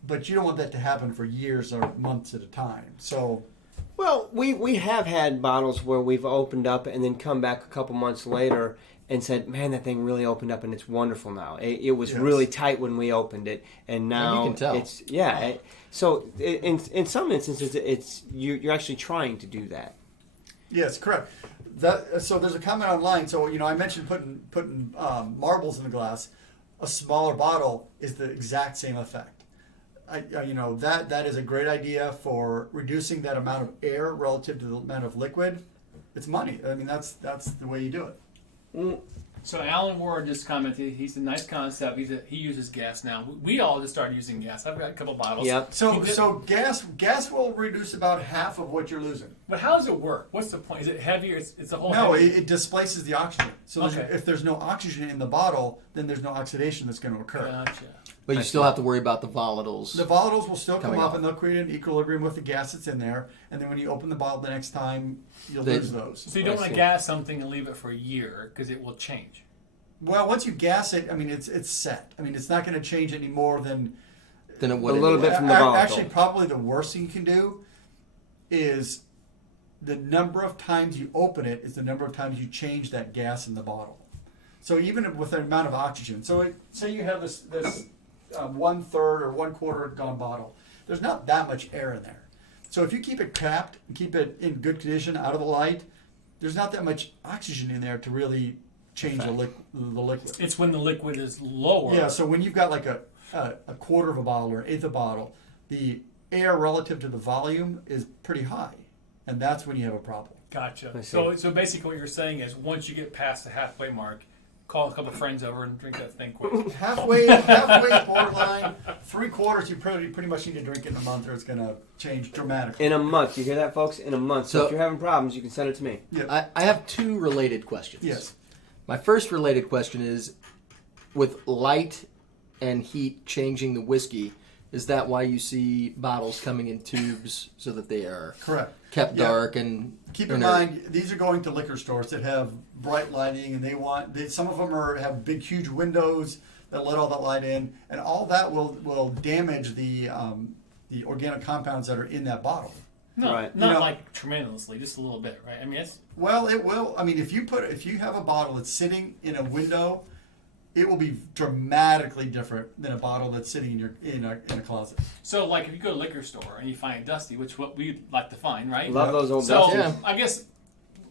but you don't want that to happen for years or months at a time. So Well, we have had bottles where we've opened up and then come back a couple months later and said, man, that thing really opened up and it's wonderful now. It was Yes. really tight when we opened it, and now can tell. it's so in some instances you're actually trying to do that. yes, correct. So there's a comment online. So I mentioned putting marbles in the glass. A smaller bottle is the exact same effect. That is a great idea for reducing that amount of air relative to the amount of liquid. It's money. I mean, that's the way you do it. So Alan Ward just commented. He's a nice concept. He uses gas now. We all just started using gas. I've got a couple bottles. Yep. So gas will reduce about half of what you're losing. But how does it work? What's the point? Is it heavier? It's a whole. No, heavy- it displaces the oxygen. So Okay. if there's no oxygen in the bottle, then there's no oxidation that's going to occur. Gotcha. But you still have to worry about the volatiles. The volatiles will still come Coming up off. and they'll create an equilibrium with the gas that's in there. And then when you open the bottle the next time, you'll They- lose those. So you don't I want to see. gas something and leave it for a year because it will change. Well, once you gas it, I mean, it's set. I mean, it's not going to change any more than Then it would A little bit from the volatile. Actually, probably the worst thing you can do is the number of times you open it is the number of times you change that gas in the bottle. So even with the amount of oxygen, so say you have this 1/3 or 1/4 gone bottle, there's not that much air in there. So if you keep it capped, keep it in good condition, out of the light, there's not that much oxygen in there to really change the liquid. It's when the liquid is lower. Yeah, so when you've got like a quarter of a bottle or an eighth of a bottle, the air relative to the volume is pretty high, and that's when you have a problem. Gotcha. So basically what you're saying is once you get past the halfway mark, call a couple friends over and drink that thing quick. Halfway, borderline, 3/4, you pretty much need to drink it in a month, or it's going to change dramatically. In a month. You hear that, folks? In a month. So if you're having problems, you can send it to me. Yeah. I have two related questions. Yes. My first related question is, with light and heat changing the whiskey, is that why you see bottles coming in tubes so that they are Correct. kept Yeah. dark and Keep in mind, these are going to liquor stores that have bright lighting, and some of them have big, huge windows that let all that light in, and all that will damage the organic compounds that are in that bottle. No, Right. not like tremendously, just a little bit, right? I mean, it's Well, it will. I mean, if you have a bottle that's sitting in a window, it will be dramatically different than a bottle that's sitting in a closet. so like if you go to a liquor store and you find it dusty, which what we like to find, right? Love those old So dusties. Yeah. I guess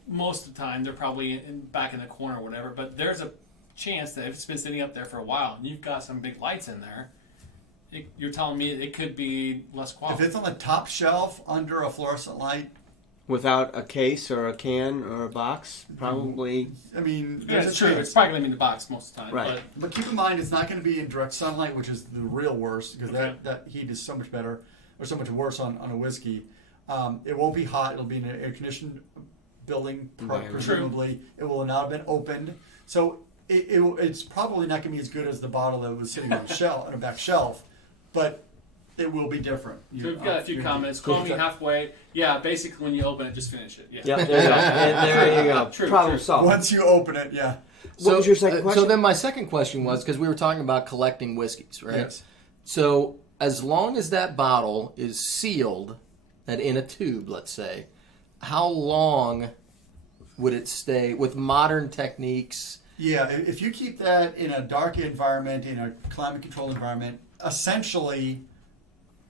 most of the time they're probably back in the corner or whatever, but there's a chance that if it's been sitting up there for a while and you've got some big lights in there, you're telling me it could be less quality. If it's on the top shelf under a fluorescent light, Without a case or a can or a box, probably. I mean, Yeah, there's it's a true. chance. It's probably going to be in the box most of the time. Right. But keep in mind, it's not going to be in direct sunlight, which is the real worst, because Okay. that heat is so much better, or so much worse on a whiskey. It won't be hot. It'll be in an air-conditioned building, Environment. presumably. It will not have been opened. So it's probably not going to be as good as the bottle that was sitting on the shelf, on a back shelf, but it will be different. So we've got a few comments. Call me halfway. Yeah, basically when you open it, just finish it. Yeah. Yep, there you go. And there you go. True, Problem true. solved. Once you open it, yeah. What was your second question? So then my second question was, because we were talking about collecting whiskeys, right? Yes. So as long as that bottle is sealed and in a tube, let's say, how long would it stay with modern techniques? Yeah, if you keep that in a dark environment, in a climate-controlled environment, essentially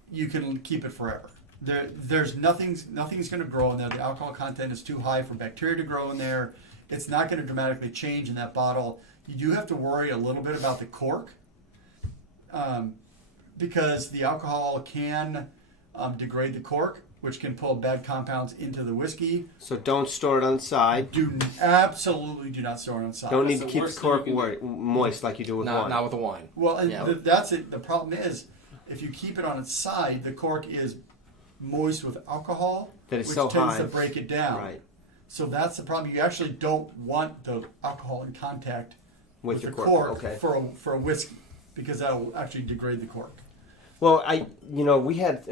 you can keep it forever. There's nothing's going to grow in there. The alcohol content is too high for bacteria to grow in there. It's not going to dramatically change in that bottle. You do have to worry a little bit about the cork, because the alcohol can degrade the cork, which can pull bad compounds into the whiskey. So don't store it on the side. Absolutely do not store it on side. Don't need That's to the keep the worst cork thing you moist like you do with wine. Not with the wine. Well, and Yeah. that's it. The problem is, if you keep it on its side, the cork is moist with alcohol, That is which so tends high. to break it down. Right. So that's the problem. You actually don't want the alcohol in contact With the your cork okay. for a whiskey, because that will actually degrade the cork. Well, we had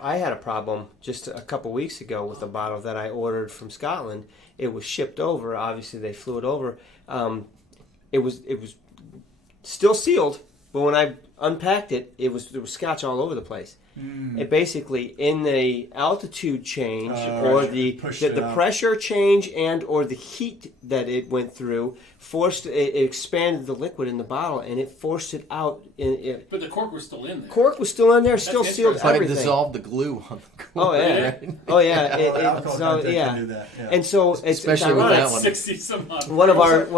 I had a problem just a couple weeks ago with a bottle that I ordered from Scotland. It was shipped over. Obviously, they flew it over. It was still sealed, but when I unpacked it, there was Scotch all over the place. It basically, in the altitude change or the pushed it out. pressure change and or the heat that it went through, it expanded the liquid in the bottle and it forced it out. But the cork was still in there. Cork was still in there, still sealed interesting. But it everything. dissolved the glue on the cork. Oh yeah, right? oh yeah. The alcohol content can do that. Yeah. And so it's Especially with ironic. that one. 60 some odd. One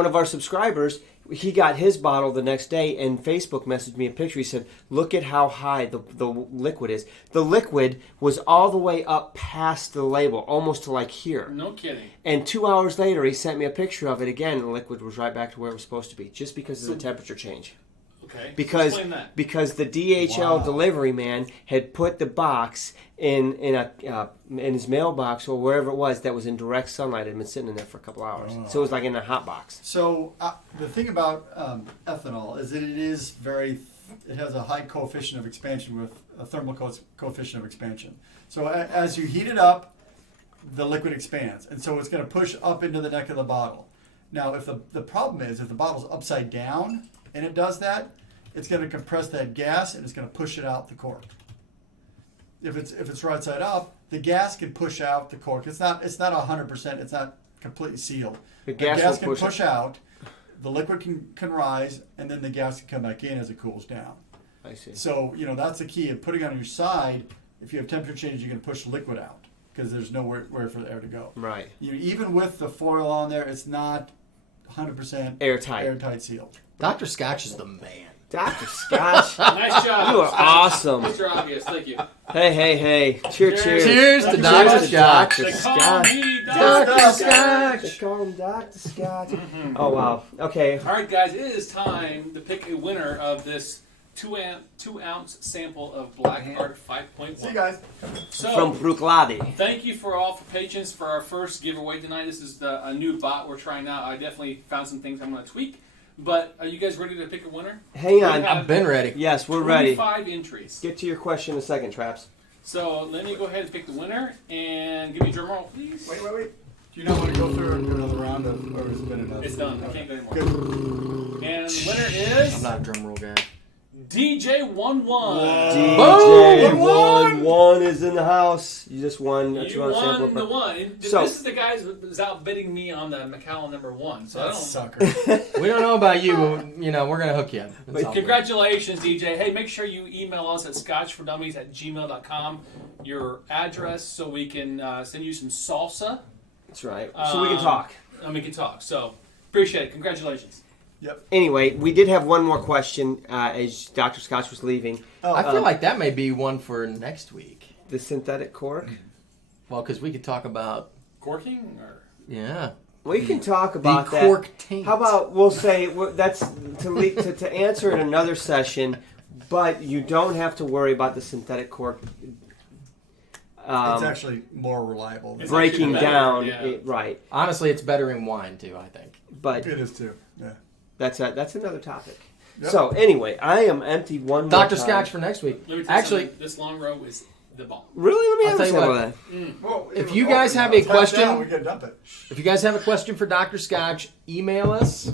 of our subscribers, he got his bottle the next day, and Facebook messaged me a picture. He said, "Look at how high the liquid is. The liquid was all the way up past the label, almost to like here." No kidding. And 2 hours later, he sent me a picture of it again, and the liquid was right back to where it was supposed to be, just because of the temperature change. Okay. Because Explain that. the DHL Wow. delivery man had put the box in his mailbox or wherever it was that was in direct sunlight. It had been sitting in there for a couple hours, so it was like in a hot box. So the thing about ethanol is that it has a high coefficient of expansion with a thermal coefficient of expansion. So as you heat it up, the liquid expands, and so it's going to push up into the neck of the bottle. Now, if the problem is if the bottle's upside down and it does that, it's going to compress that gas and it's going to push it out the cork. If it's right side up, the gas can push out the cork. It's not 100%. It's not completely sealed. The The gas gas will can push push out. the liquid can rise, and then the gas can come back in as it cools down. I see. So, that's the key of putting it on your side. If you have temperature change, you can push the liquid out because there's nowhere for the air to go. Right. Even with the foil on there, it's not 100% Airtight sealed. Dr. Scotch is the man. Dr. Scotch. Nice job. You are awesome. Mr. Obvious, thank you. Hey. Cheers. Cheers to Cheers Dr. to Scotch. Dr. They call Scotch. me Dr. Dr. Scotch. They call him Dr. Scotch. Oh, wow. Okay. All right, guys, it is time to pick a winner of this 2-ounce sample of Black Art 5.1. See you guys. So, From Bruichladdich. thank you for all for patience for our first giveaway tonight. This is a new bot we're trying out. I definitely found some things I'm going to tweak. But are you guys ready to pick a winner? Hang on. I've been ready. Yes, we're ready. 25 entries. Get to your question in a second, Traps. So let me go ahead and pick the winner and give me a drum roll, please. Wait. Do you not want to go through and do another round or has it been enough? It's done. I can't go anymore. Good. And the winner is I'm not a drum roll guy. DJ11. DJ one is in the house. You just won a You 2-ounce sample. won the one. And So- this is the guy who's outbidding me on the Macallan number 1. So I That don't. sucker. We don't know about you, but, we're going to hook you up. That's all. Congratulations, DJ. Hey, make sure you email us at scotchfordummies@gmail.com your address so we can send you some salsa That's right. So we can talk. and we can talk. So appreciate it. Congratulations. Yep. Anyway, we did have one more question as Dr. Scotch was leaving. I feel like that may be one for next week. The synthetic cork. Well, because we could talk about, Corking or We can talk the about that. cork taint. How about we'll say that's to answer in another session, but you don't have to worry about the synthetic cork It's actually more reliable. It's breaking actually better, down. yeah. Right, Honestly, it's better in wine, too, I think. but It is too. Yeah. that's another topic. Yep. So anyway, I am empty one more Dr. time. Scotch for next week. let me tell you Actually, something. This long row is the bomb. Really? Let me I'll have tell a you sample what. of that. Well, If you guys have a question- we can dump it. if you guys have a question for Dr. Scotch, email us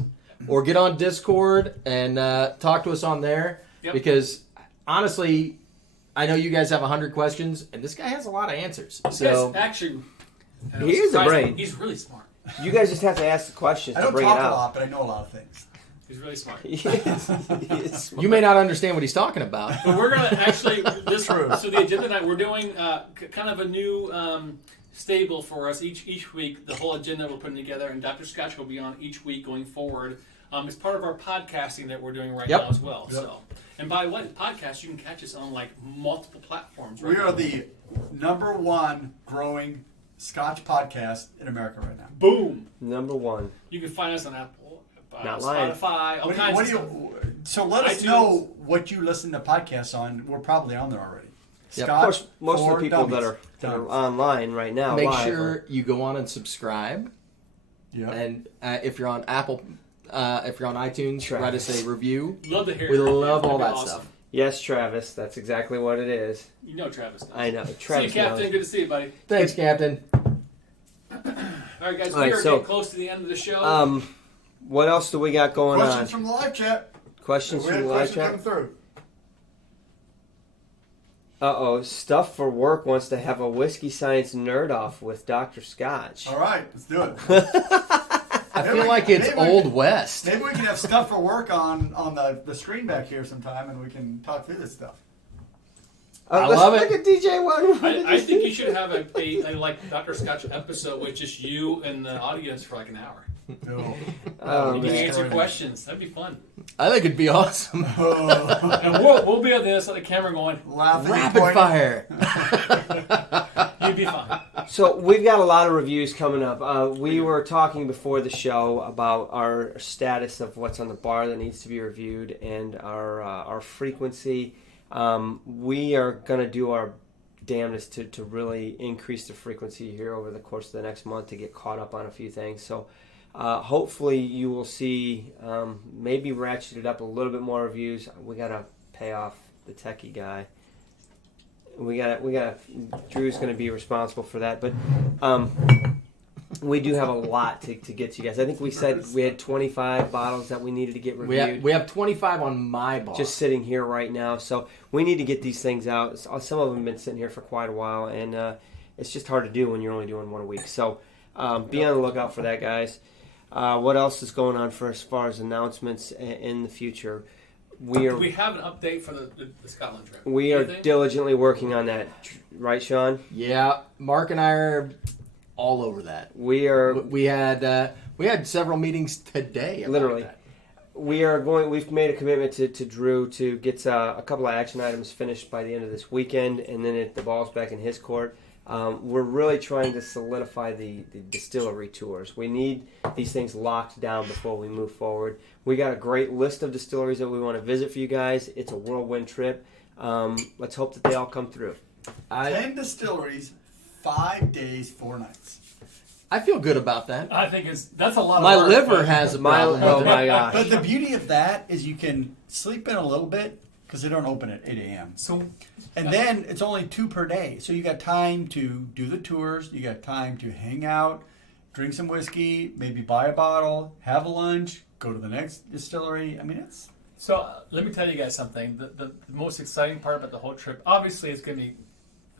or get on Discord and talk to us on there. Yep. Because, honestly, I know you guys have 100 questions, and this guy has a lot of answers. So, Yes, actually, and I He was is a surprised, brain. He's really smart. You guys just have to ask the questions I to don't bring talk it a out. lot, but I know a lot of things. He's really smart. He is smart. you may not understand what he's talking about. But we're gonna actually True. So the agenda tonight we're doing kind of a new stable for us each week. The whole agenda we're putting together, and Dr. Scotch will be on each week going forward. It's part of our podcasting that we're doing right Yep. now as well. Yep. So, and by the way, the podcast you can catch us on like multiple platforms. Right We are now. the #1 growing Scotch podcast in America right now. Boom. Number one. You can find us on Apple, Not lying. Spotify, all What kinds of do stuff. so let us iTunes. know what you listen to podcasts on. We're probably on there already. Yep. Of course, most of for the people Dummies. that are online right now. Make live sure you go on and subscribe. Yeah. And if you're on Apple, if you're on iTunes, Travis. write us a review. Love to hear. We your review. love all That'd that be awesome. stuff. Yes, Travis. That's exactly what it is. You know Travis knows. I know. See you, Travis Captain. knows. Good to see you, buddy. Thanks, Captain. All right, guys. All We right, are so, getting close to the end of the show. What else do we got going Questions on? from the live chat. Questions We from had the live questions chat? coming through. Stuff for Work wants to have a whiskey science nerd off with Dr. Scotch. All right, let's do it. I feel like it's maybe we Old can- West. Maybe we can have stuff for work on the screen back here sometime, and we can talk through this stuff. I let's love it. Look at DJ One. I think you should have a like Dr. Scotch episode with just you and the audience for like an hour. No. You can man. answer questions. That'd be fun. I think it'd be awesome. Oh, And we'll be on the other side of the camera going, laughing. and Rapid pointing. fire. you'd be fine. So we've got a lot of reviews coming up. We were talking before the show about our status of what's on the bar that needs to be reviewed and our frequency. We are going to do our damnedest to really increase the frequency here over the course of the next month to get caught up on a few things. So hopefully you will see maybe ratchet it up a little bit more reviews. We got to pay off the techie guy. We got Drew's going to be responsible for that, but we do have a lot to get to you guys. I think we said we had 25 bottles that we needed to get reviewed. We have 25 on my bar. Just sitting here right now, so we need to get these things out. Some of them have been sitting here for quite a while, and it's just hard to do when you're only doing one a week. So be on the lookout for that, guys. What else is going on for as far as announcements in the future? Do we have an update for the Scotland trip? We are Anything? diligently working on that, right, Sean? Yeah, Mark and I are all over that. We are. We had several meetings today. About Literally. that. We are going. We've made a commitment to Drew to get a couple of action items finished by the end of this weekend, and then the ball's back in his court. We're really trying to solidify the distillery tours. We need these things locked down before we move forward. We got a great list of distilleries that we want to visit for you guys. It's a whirlwind trip. Let's hope that they all come through. 10 distilleries, 5 days, 4 nights. I feel good about that. I think that's a lot of My work. liver has a problem Oh with my it. gosh! But the beauty of that is you can sleep in a little bit because they don't open at 8 a.m. So And then it's only 2 per day. So you got time to do the tours. You got time to hang out, drink some whiskey, maybe buy a bottle, have a lunch, go to the next distillery. I mean, it's... So let me tell you guys something. The most exciting part about the whole trip, obviously, it's going to be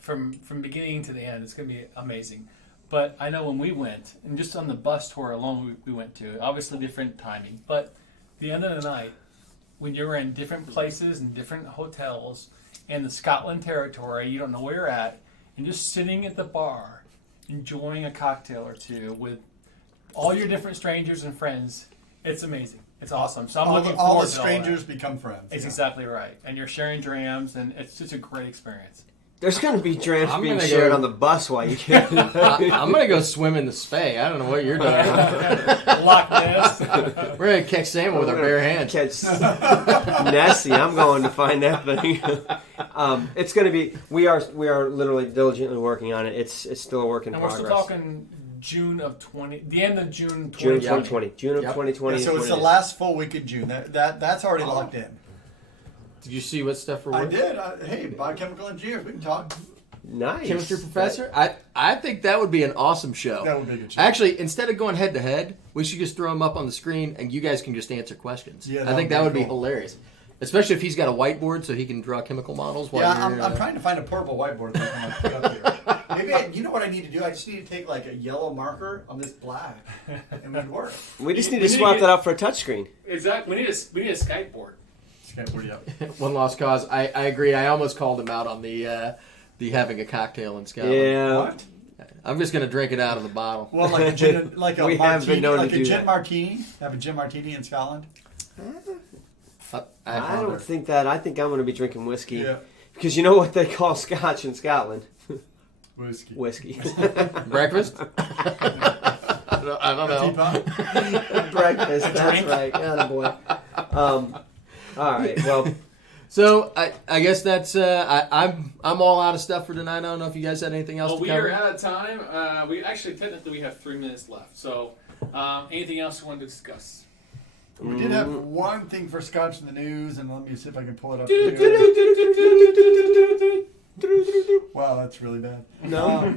from beginning to the end. It's going to be amazing. But I know when we went, and just on the bus tour alone, we went to obviously different timing. But the end of the night, when you're in different places and different hotels in the Scotland territory, you don't know where you're at, and just sitting at the bar, enjoying a cocktail or two with all your different strangers and friends, it's amazing. It's awesome. So I'm looking all forward the to all that. strangers become friends. It's yeah. exactly right. And you're sharing drams, and it's just a great experience. There's going to be drams I'm being gonna shared go- on the bus while you can. I'm going to go swim in the Spey. I don't know what you're doing. Loch Ness. We're going to catch salmon with our bare hands. Catch Nessie. I'm going to find that thing. It's going to be. We are literally diligently working on it. It's still a work in And we're progress. still talking June of 20, the end of June 2020. June of 2020. June of Yep. 2020. Yeah, so is it's when the it is. last full week of June. That's already locked in. Did you see what stuff we're I working? did. Hey, biochemical engineers, we can talk. Nice. Chemistry professor? I think that would be an awesome show. That would be a good show. Actually, instead of going head to head, we should just throw them up on the screen and you guys can just answer questions. Yeah, I that think would that be would be cool. hilarious. Especially if he's got a whiteboard so he can draw chemical models while Yeah, you're... I'm trying to find a portable whiteboard that I can put up here. Maybe you know what I need to do? I just need to take like a yellow marker on this black, and it would work. We just need We to need swap to that get- out for a touchscreen. Exactly. We need a Skype board. Skateboard, yeah. One lost cause. I agree. I almost called him out on the having a cocktail in Scotland. Yeah. What? I'm just going to drink it out of the bottle. Well, like a gin, like a We have been martini, known to like a do gin that. martini. Have a gin martini in Scotland. I don't think that. I think I'm going to be drinking whiskey. Yeah, Because you know what they call Scotch in Scotland? whiskey. Whiskey. Breakfast? I don't know. Teapot. Breakfast. That's right. Attaboy. All right. Well, So I guess that's I'm all out of stuff for tonight. I don't know if you guys had anything else Well, to we cover. are out of time. We actually technically have 3 minutes left. So, anything else you want to discuss? We did have one thing for Scotch in the news, and let me see if I can pull it up. Wow, that's really bad. no.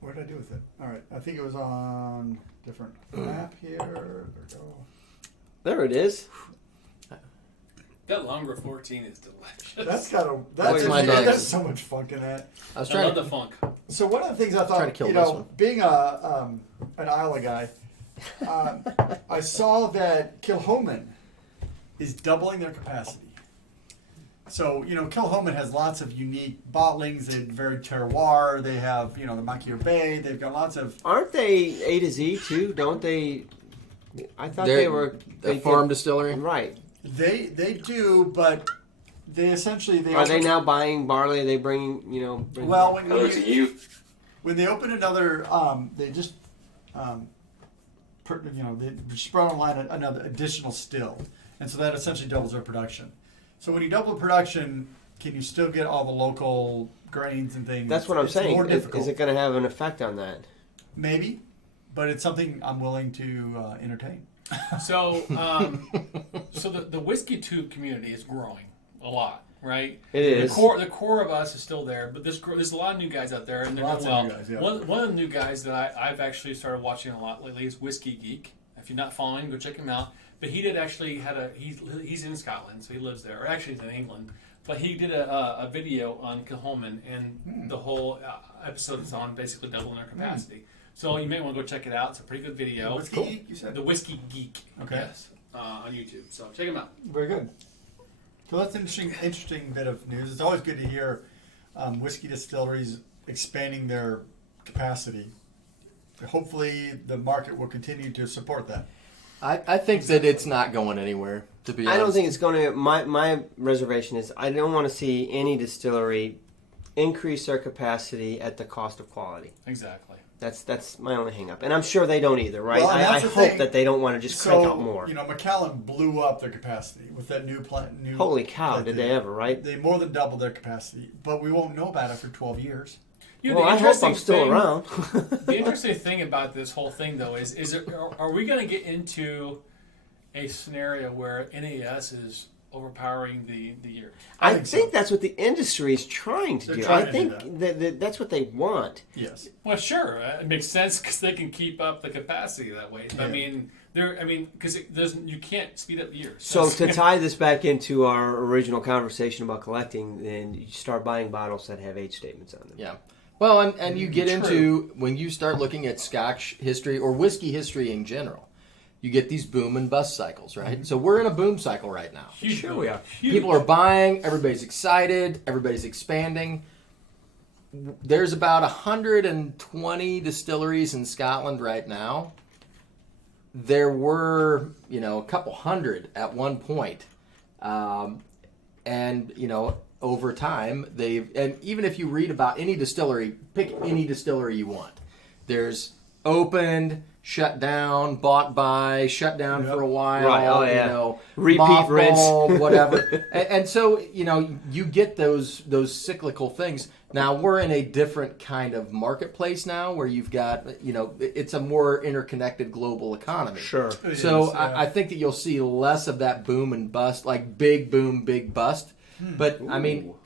What did I do with it? All right, I think it was on different map here. There we go. There it is. That longer 14 is delicious. That's got a. That's That's, my there's next. so much funk in that. I was I trying love to. the funk. So one of the things I Trying thought, to kill you this know, one. being an Isla guy, I saw that Kilchoman is doubling their capacity. So, you know, Kilchoman has lots of unique bottlings. They're very terroir. They have, you know, the Machier Bay. They've got lots of... Aren't they A to Z too? Don't they? I thought They're they were. a They farm distillery. Right. They do, but they essentially... Are they now buying barley? Are they bringing, you know... Bring Well, when they open another... they just... you know, they just brought online another additional still. And so that essentially doubles their production. So when you double production, can you still get all the local grains and things? That's what I'm It's saying. More Is difficult. it going to have an effect on that? Maybe, but it's something I'm willing to entertain. So, so the whiskey tube community is growing a lot, right? It is. The core of us is still there, but there's a lot of new guys out there, and they're Lots doing of well. new guys, yeah. One of the new guys that I've actually started watching a lot lately is Whiskey Geek. If you're not following, go check him out. But he did actually he's in Scotland, so he lives there, or actually he's in England. But he did a video on Kilchoman, and the whole episode is on basically doubling their capacity. So you may want to go check it out. It's a pretty good video. Whiskey Geek, you said? The Whiskey Geek. Okay. Yes. On YouTube. So check them out. Very good. So that's an interesting bit of news. It's always good to hear whiskey distilleries expanding their capacity. Hopefully, the market will continue to support that. I think that it's not going anywhere, to be honest. I don't think it's going to. My reservation is I don't want to see any distillery increase their capacity at the cost of quality. Exactly. That's my only hang up. And I'm sure they don't either, right? Well, and I that's the hope thing. that they don't want to just crank out more. You know, Macallan blew up their capacity with that new plant. Holy cow, did they ever, right? They more than doubled their capacity, but we won't know about it for 12 years. You know, Well, I hope I'm still around. The interesting thing about this whole thing, though, are we going to get into a scenario where NAS is overpowering the year? I think think so. that's what the industry is trying to They're do. trying I to think do that that's what they want. Yes. Well, sure, it makes sense because they can keep up the capacity that way. Yeah. Because you can't speed up the years. So to tie this back into our original conversation about collecting, then you start buying bottles that have age statements on them. Yeah. Well, and you get True. into, when you start looking at Scotch history or whiskey history in general, you get these boom and bust cycles, right? Mm-hmm. So we're in a boom cycle right now. Huge Sure boom. we are. Huge. People are buying, everybody's excited, everybody's expanding. There's about 120 distilleries in Scotland right now. There were, a couple hundred at one point. And, over time, and even if you read about any distillery, pick any distillery you want. There's opened, shut down, bought by, shut down for a while, Right. Oh, yeah. Repeat mothballed, rinse. whatever. and so, you get those cyclical things. Now, we're in a different kind of marketplace now where you've got, it's a more interconnected global economy. Sure. It So is, yeah. I think that you'll see less of that boom and bust, like big boom, big bust. But,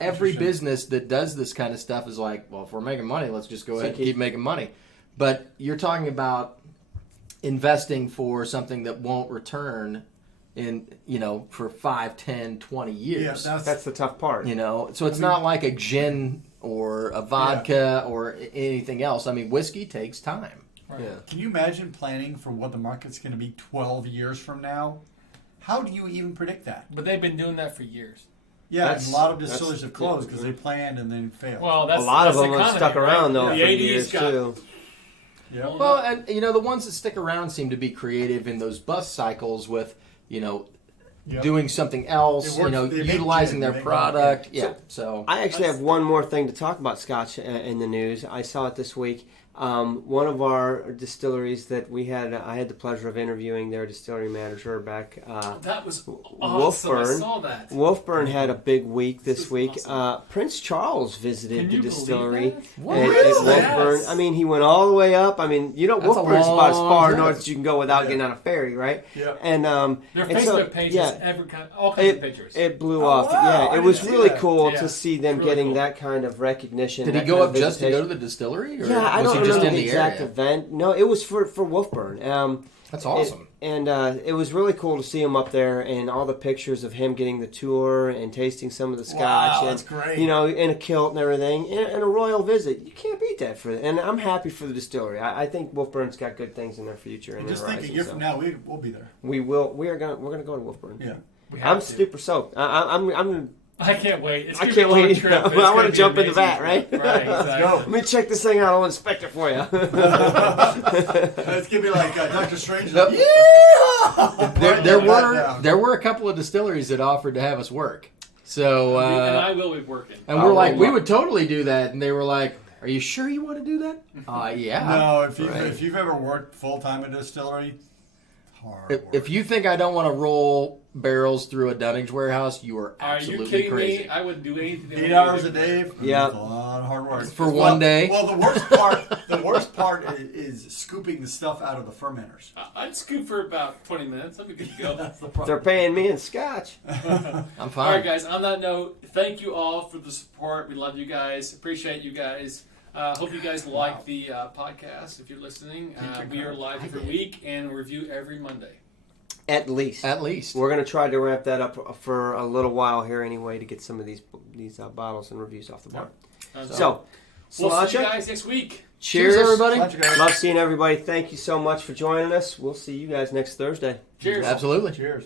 every business that does this kind of stuff is like, well, if we're making money, let's just go ahead and keep making money. But you're talking about investing for something that won't return in, for 5, 10, 20 years. Yeah, That's the tough part. So it's not like a gin or a vodka or anything else. Whiskey takes time. Right. Yeah. Can you imagine planning for what the market's going to be 12 years from now? How do you even predict that? But they've been doing that for years. Yeah, and a lot of That's- distillers have closed because they planned and then failed. Well, that's A lot of that's them the have economy, stuck around, though, right? for The 80s years, got, too. yeah. Well, and the ones that stick around seem to be creative in those bust cycles with, Yep. doing something else, It works. They make utilizing gin, their they make product. gin. Yeah. So I actually have one more thing to talk about Scotch in the news. I saw it this week. One of our distilleries that I had the pleasure of interviewing their distillery manager back. that was awesome. I saw that. Wolfburn had a big week this is week. awesome. Prince Charles visited Can the you distillery believe that? What? at Really? Wolfburn. Yes. He went all the way up. That's a Wolfburn's about as long far trip. north as you can go without Yeah. getting on a ferry, right? Yeah. And Their and so, Facebook page yeah, has all kinds of pictures. it blew Oh, up. wow. Yeah, I it was didn't see really that. cool Yeah. to see them Really getting cool. that kind of recognition. did he that go kind of up just to visitation. go to the distillery? Or Yeah, I was don't he just remember in the the exact area? event. No, it was for Wolfburn. That's awesome. It was really cool to see him up there and all the pictures of him getting the tour and tasting some of the scotch. Wow, and, that's great. in a kilt and everything, and a royal visit. You can't beat that and I'm happy for the distillery. I think Wolfburn's got good things in their future and Just their think a horizon. year So from now, we'll be there. we're gonna go to Wolfburn. Yeah. We have I'm to. super stoked. I'm I can't wait. It's I gonna can't be a long wait. trip, but I it's wanna gonna be jump in the amazing. vat, right? Right, exactly. let me check this thing out. I'll inspect it for you. It's gonna be like Doctor Strange. Nope. Yeah. There were a couple of distilleries that offered to have us work. So And I will be working. and we're like, we would totally do that, and they were like, "Are you sure you want to do that?" Yeah. No, Right. if you've ever worked full time at a distillery, hard If you think I don't want to roll barrels through a dunnage warehouse, you are Are absolutely you kidding crazy. me? I would do anything. they 8 want me to hours do. a day, Yeah. it's a lot of hard work For one day? Well, the worst part is scooping the stuff out of the fermenters. I'd scoop for about 20 minutes. I'd be good to go. That's the They're problem. paying me in scotch. I'm All fine. right, guys. On that note, thank you all for the support. We love you guys. Appreciate you guys. Hope you guys like the podcast. If you're listening, we are live every week and review every Monday. At least. At least. We're going to try to wrap that up for a little while here anyway to get some of these bottles and reviews off the bar. Yep. So, We'll see you Sláinte. guys next week. Cheers, everybody. Bunch of guys. Love seeing everybody. Thank you so much for joining us. We'll see you guys next Thursday. Cheers. Absolutely. Cheers.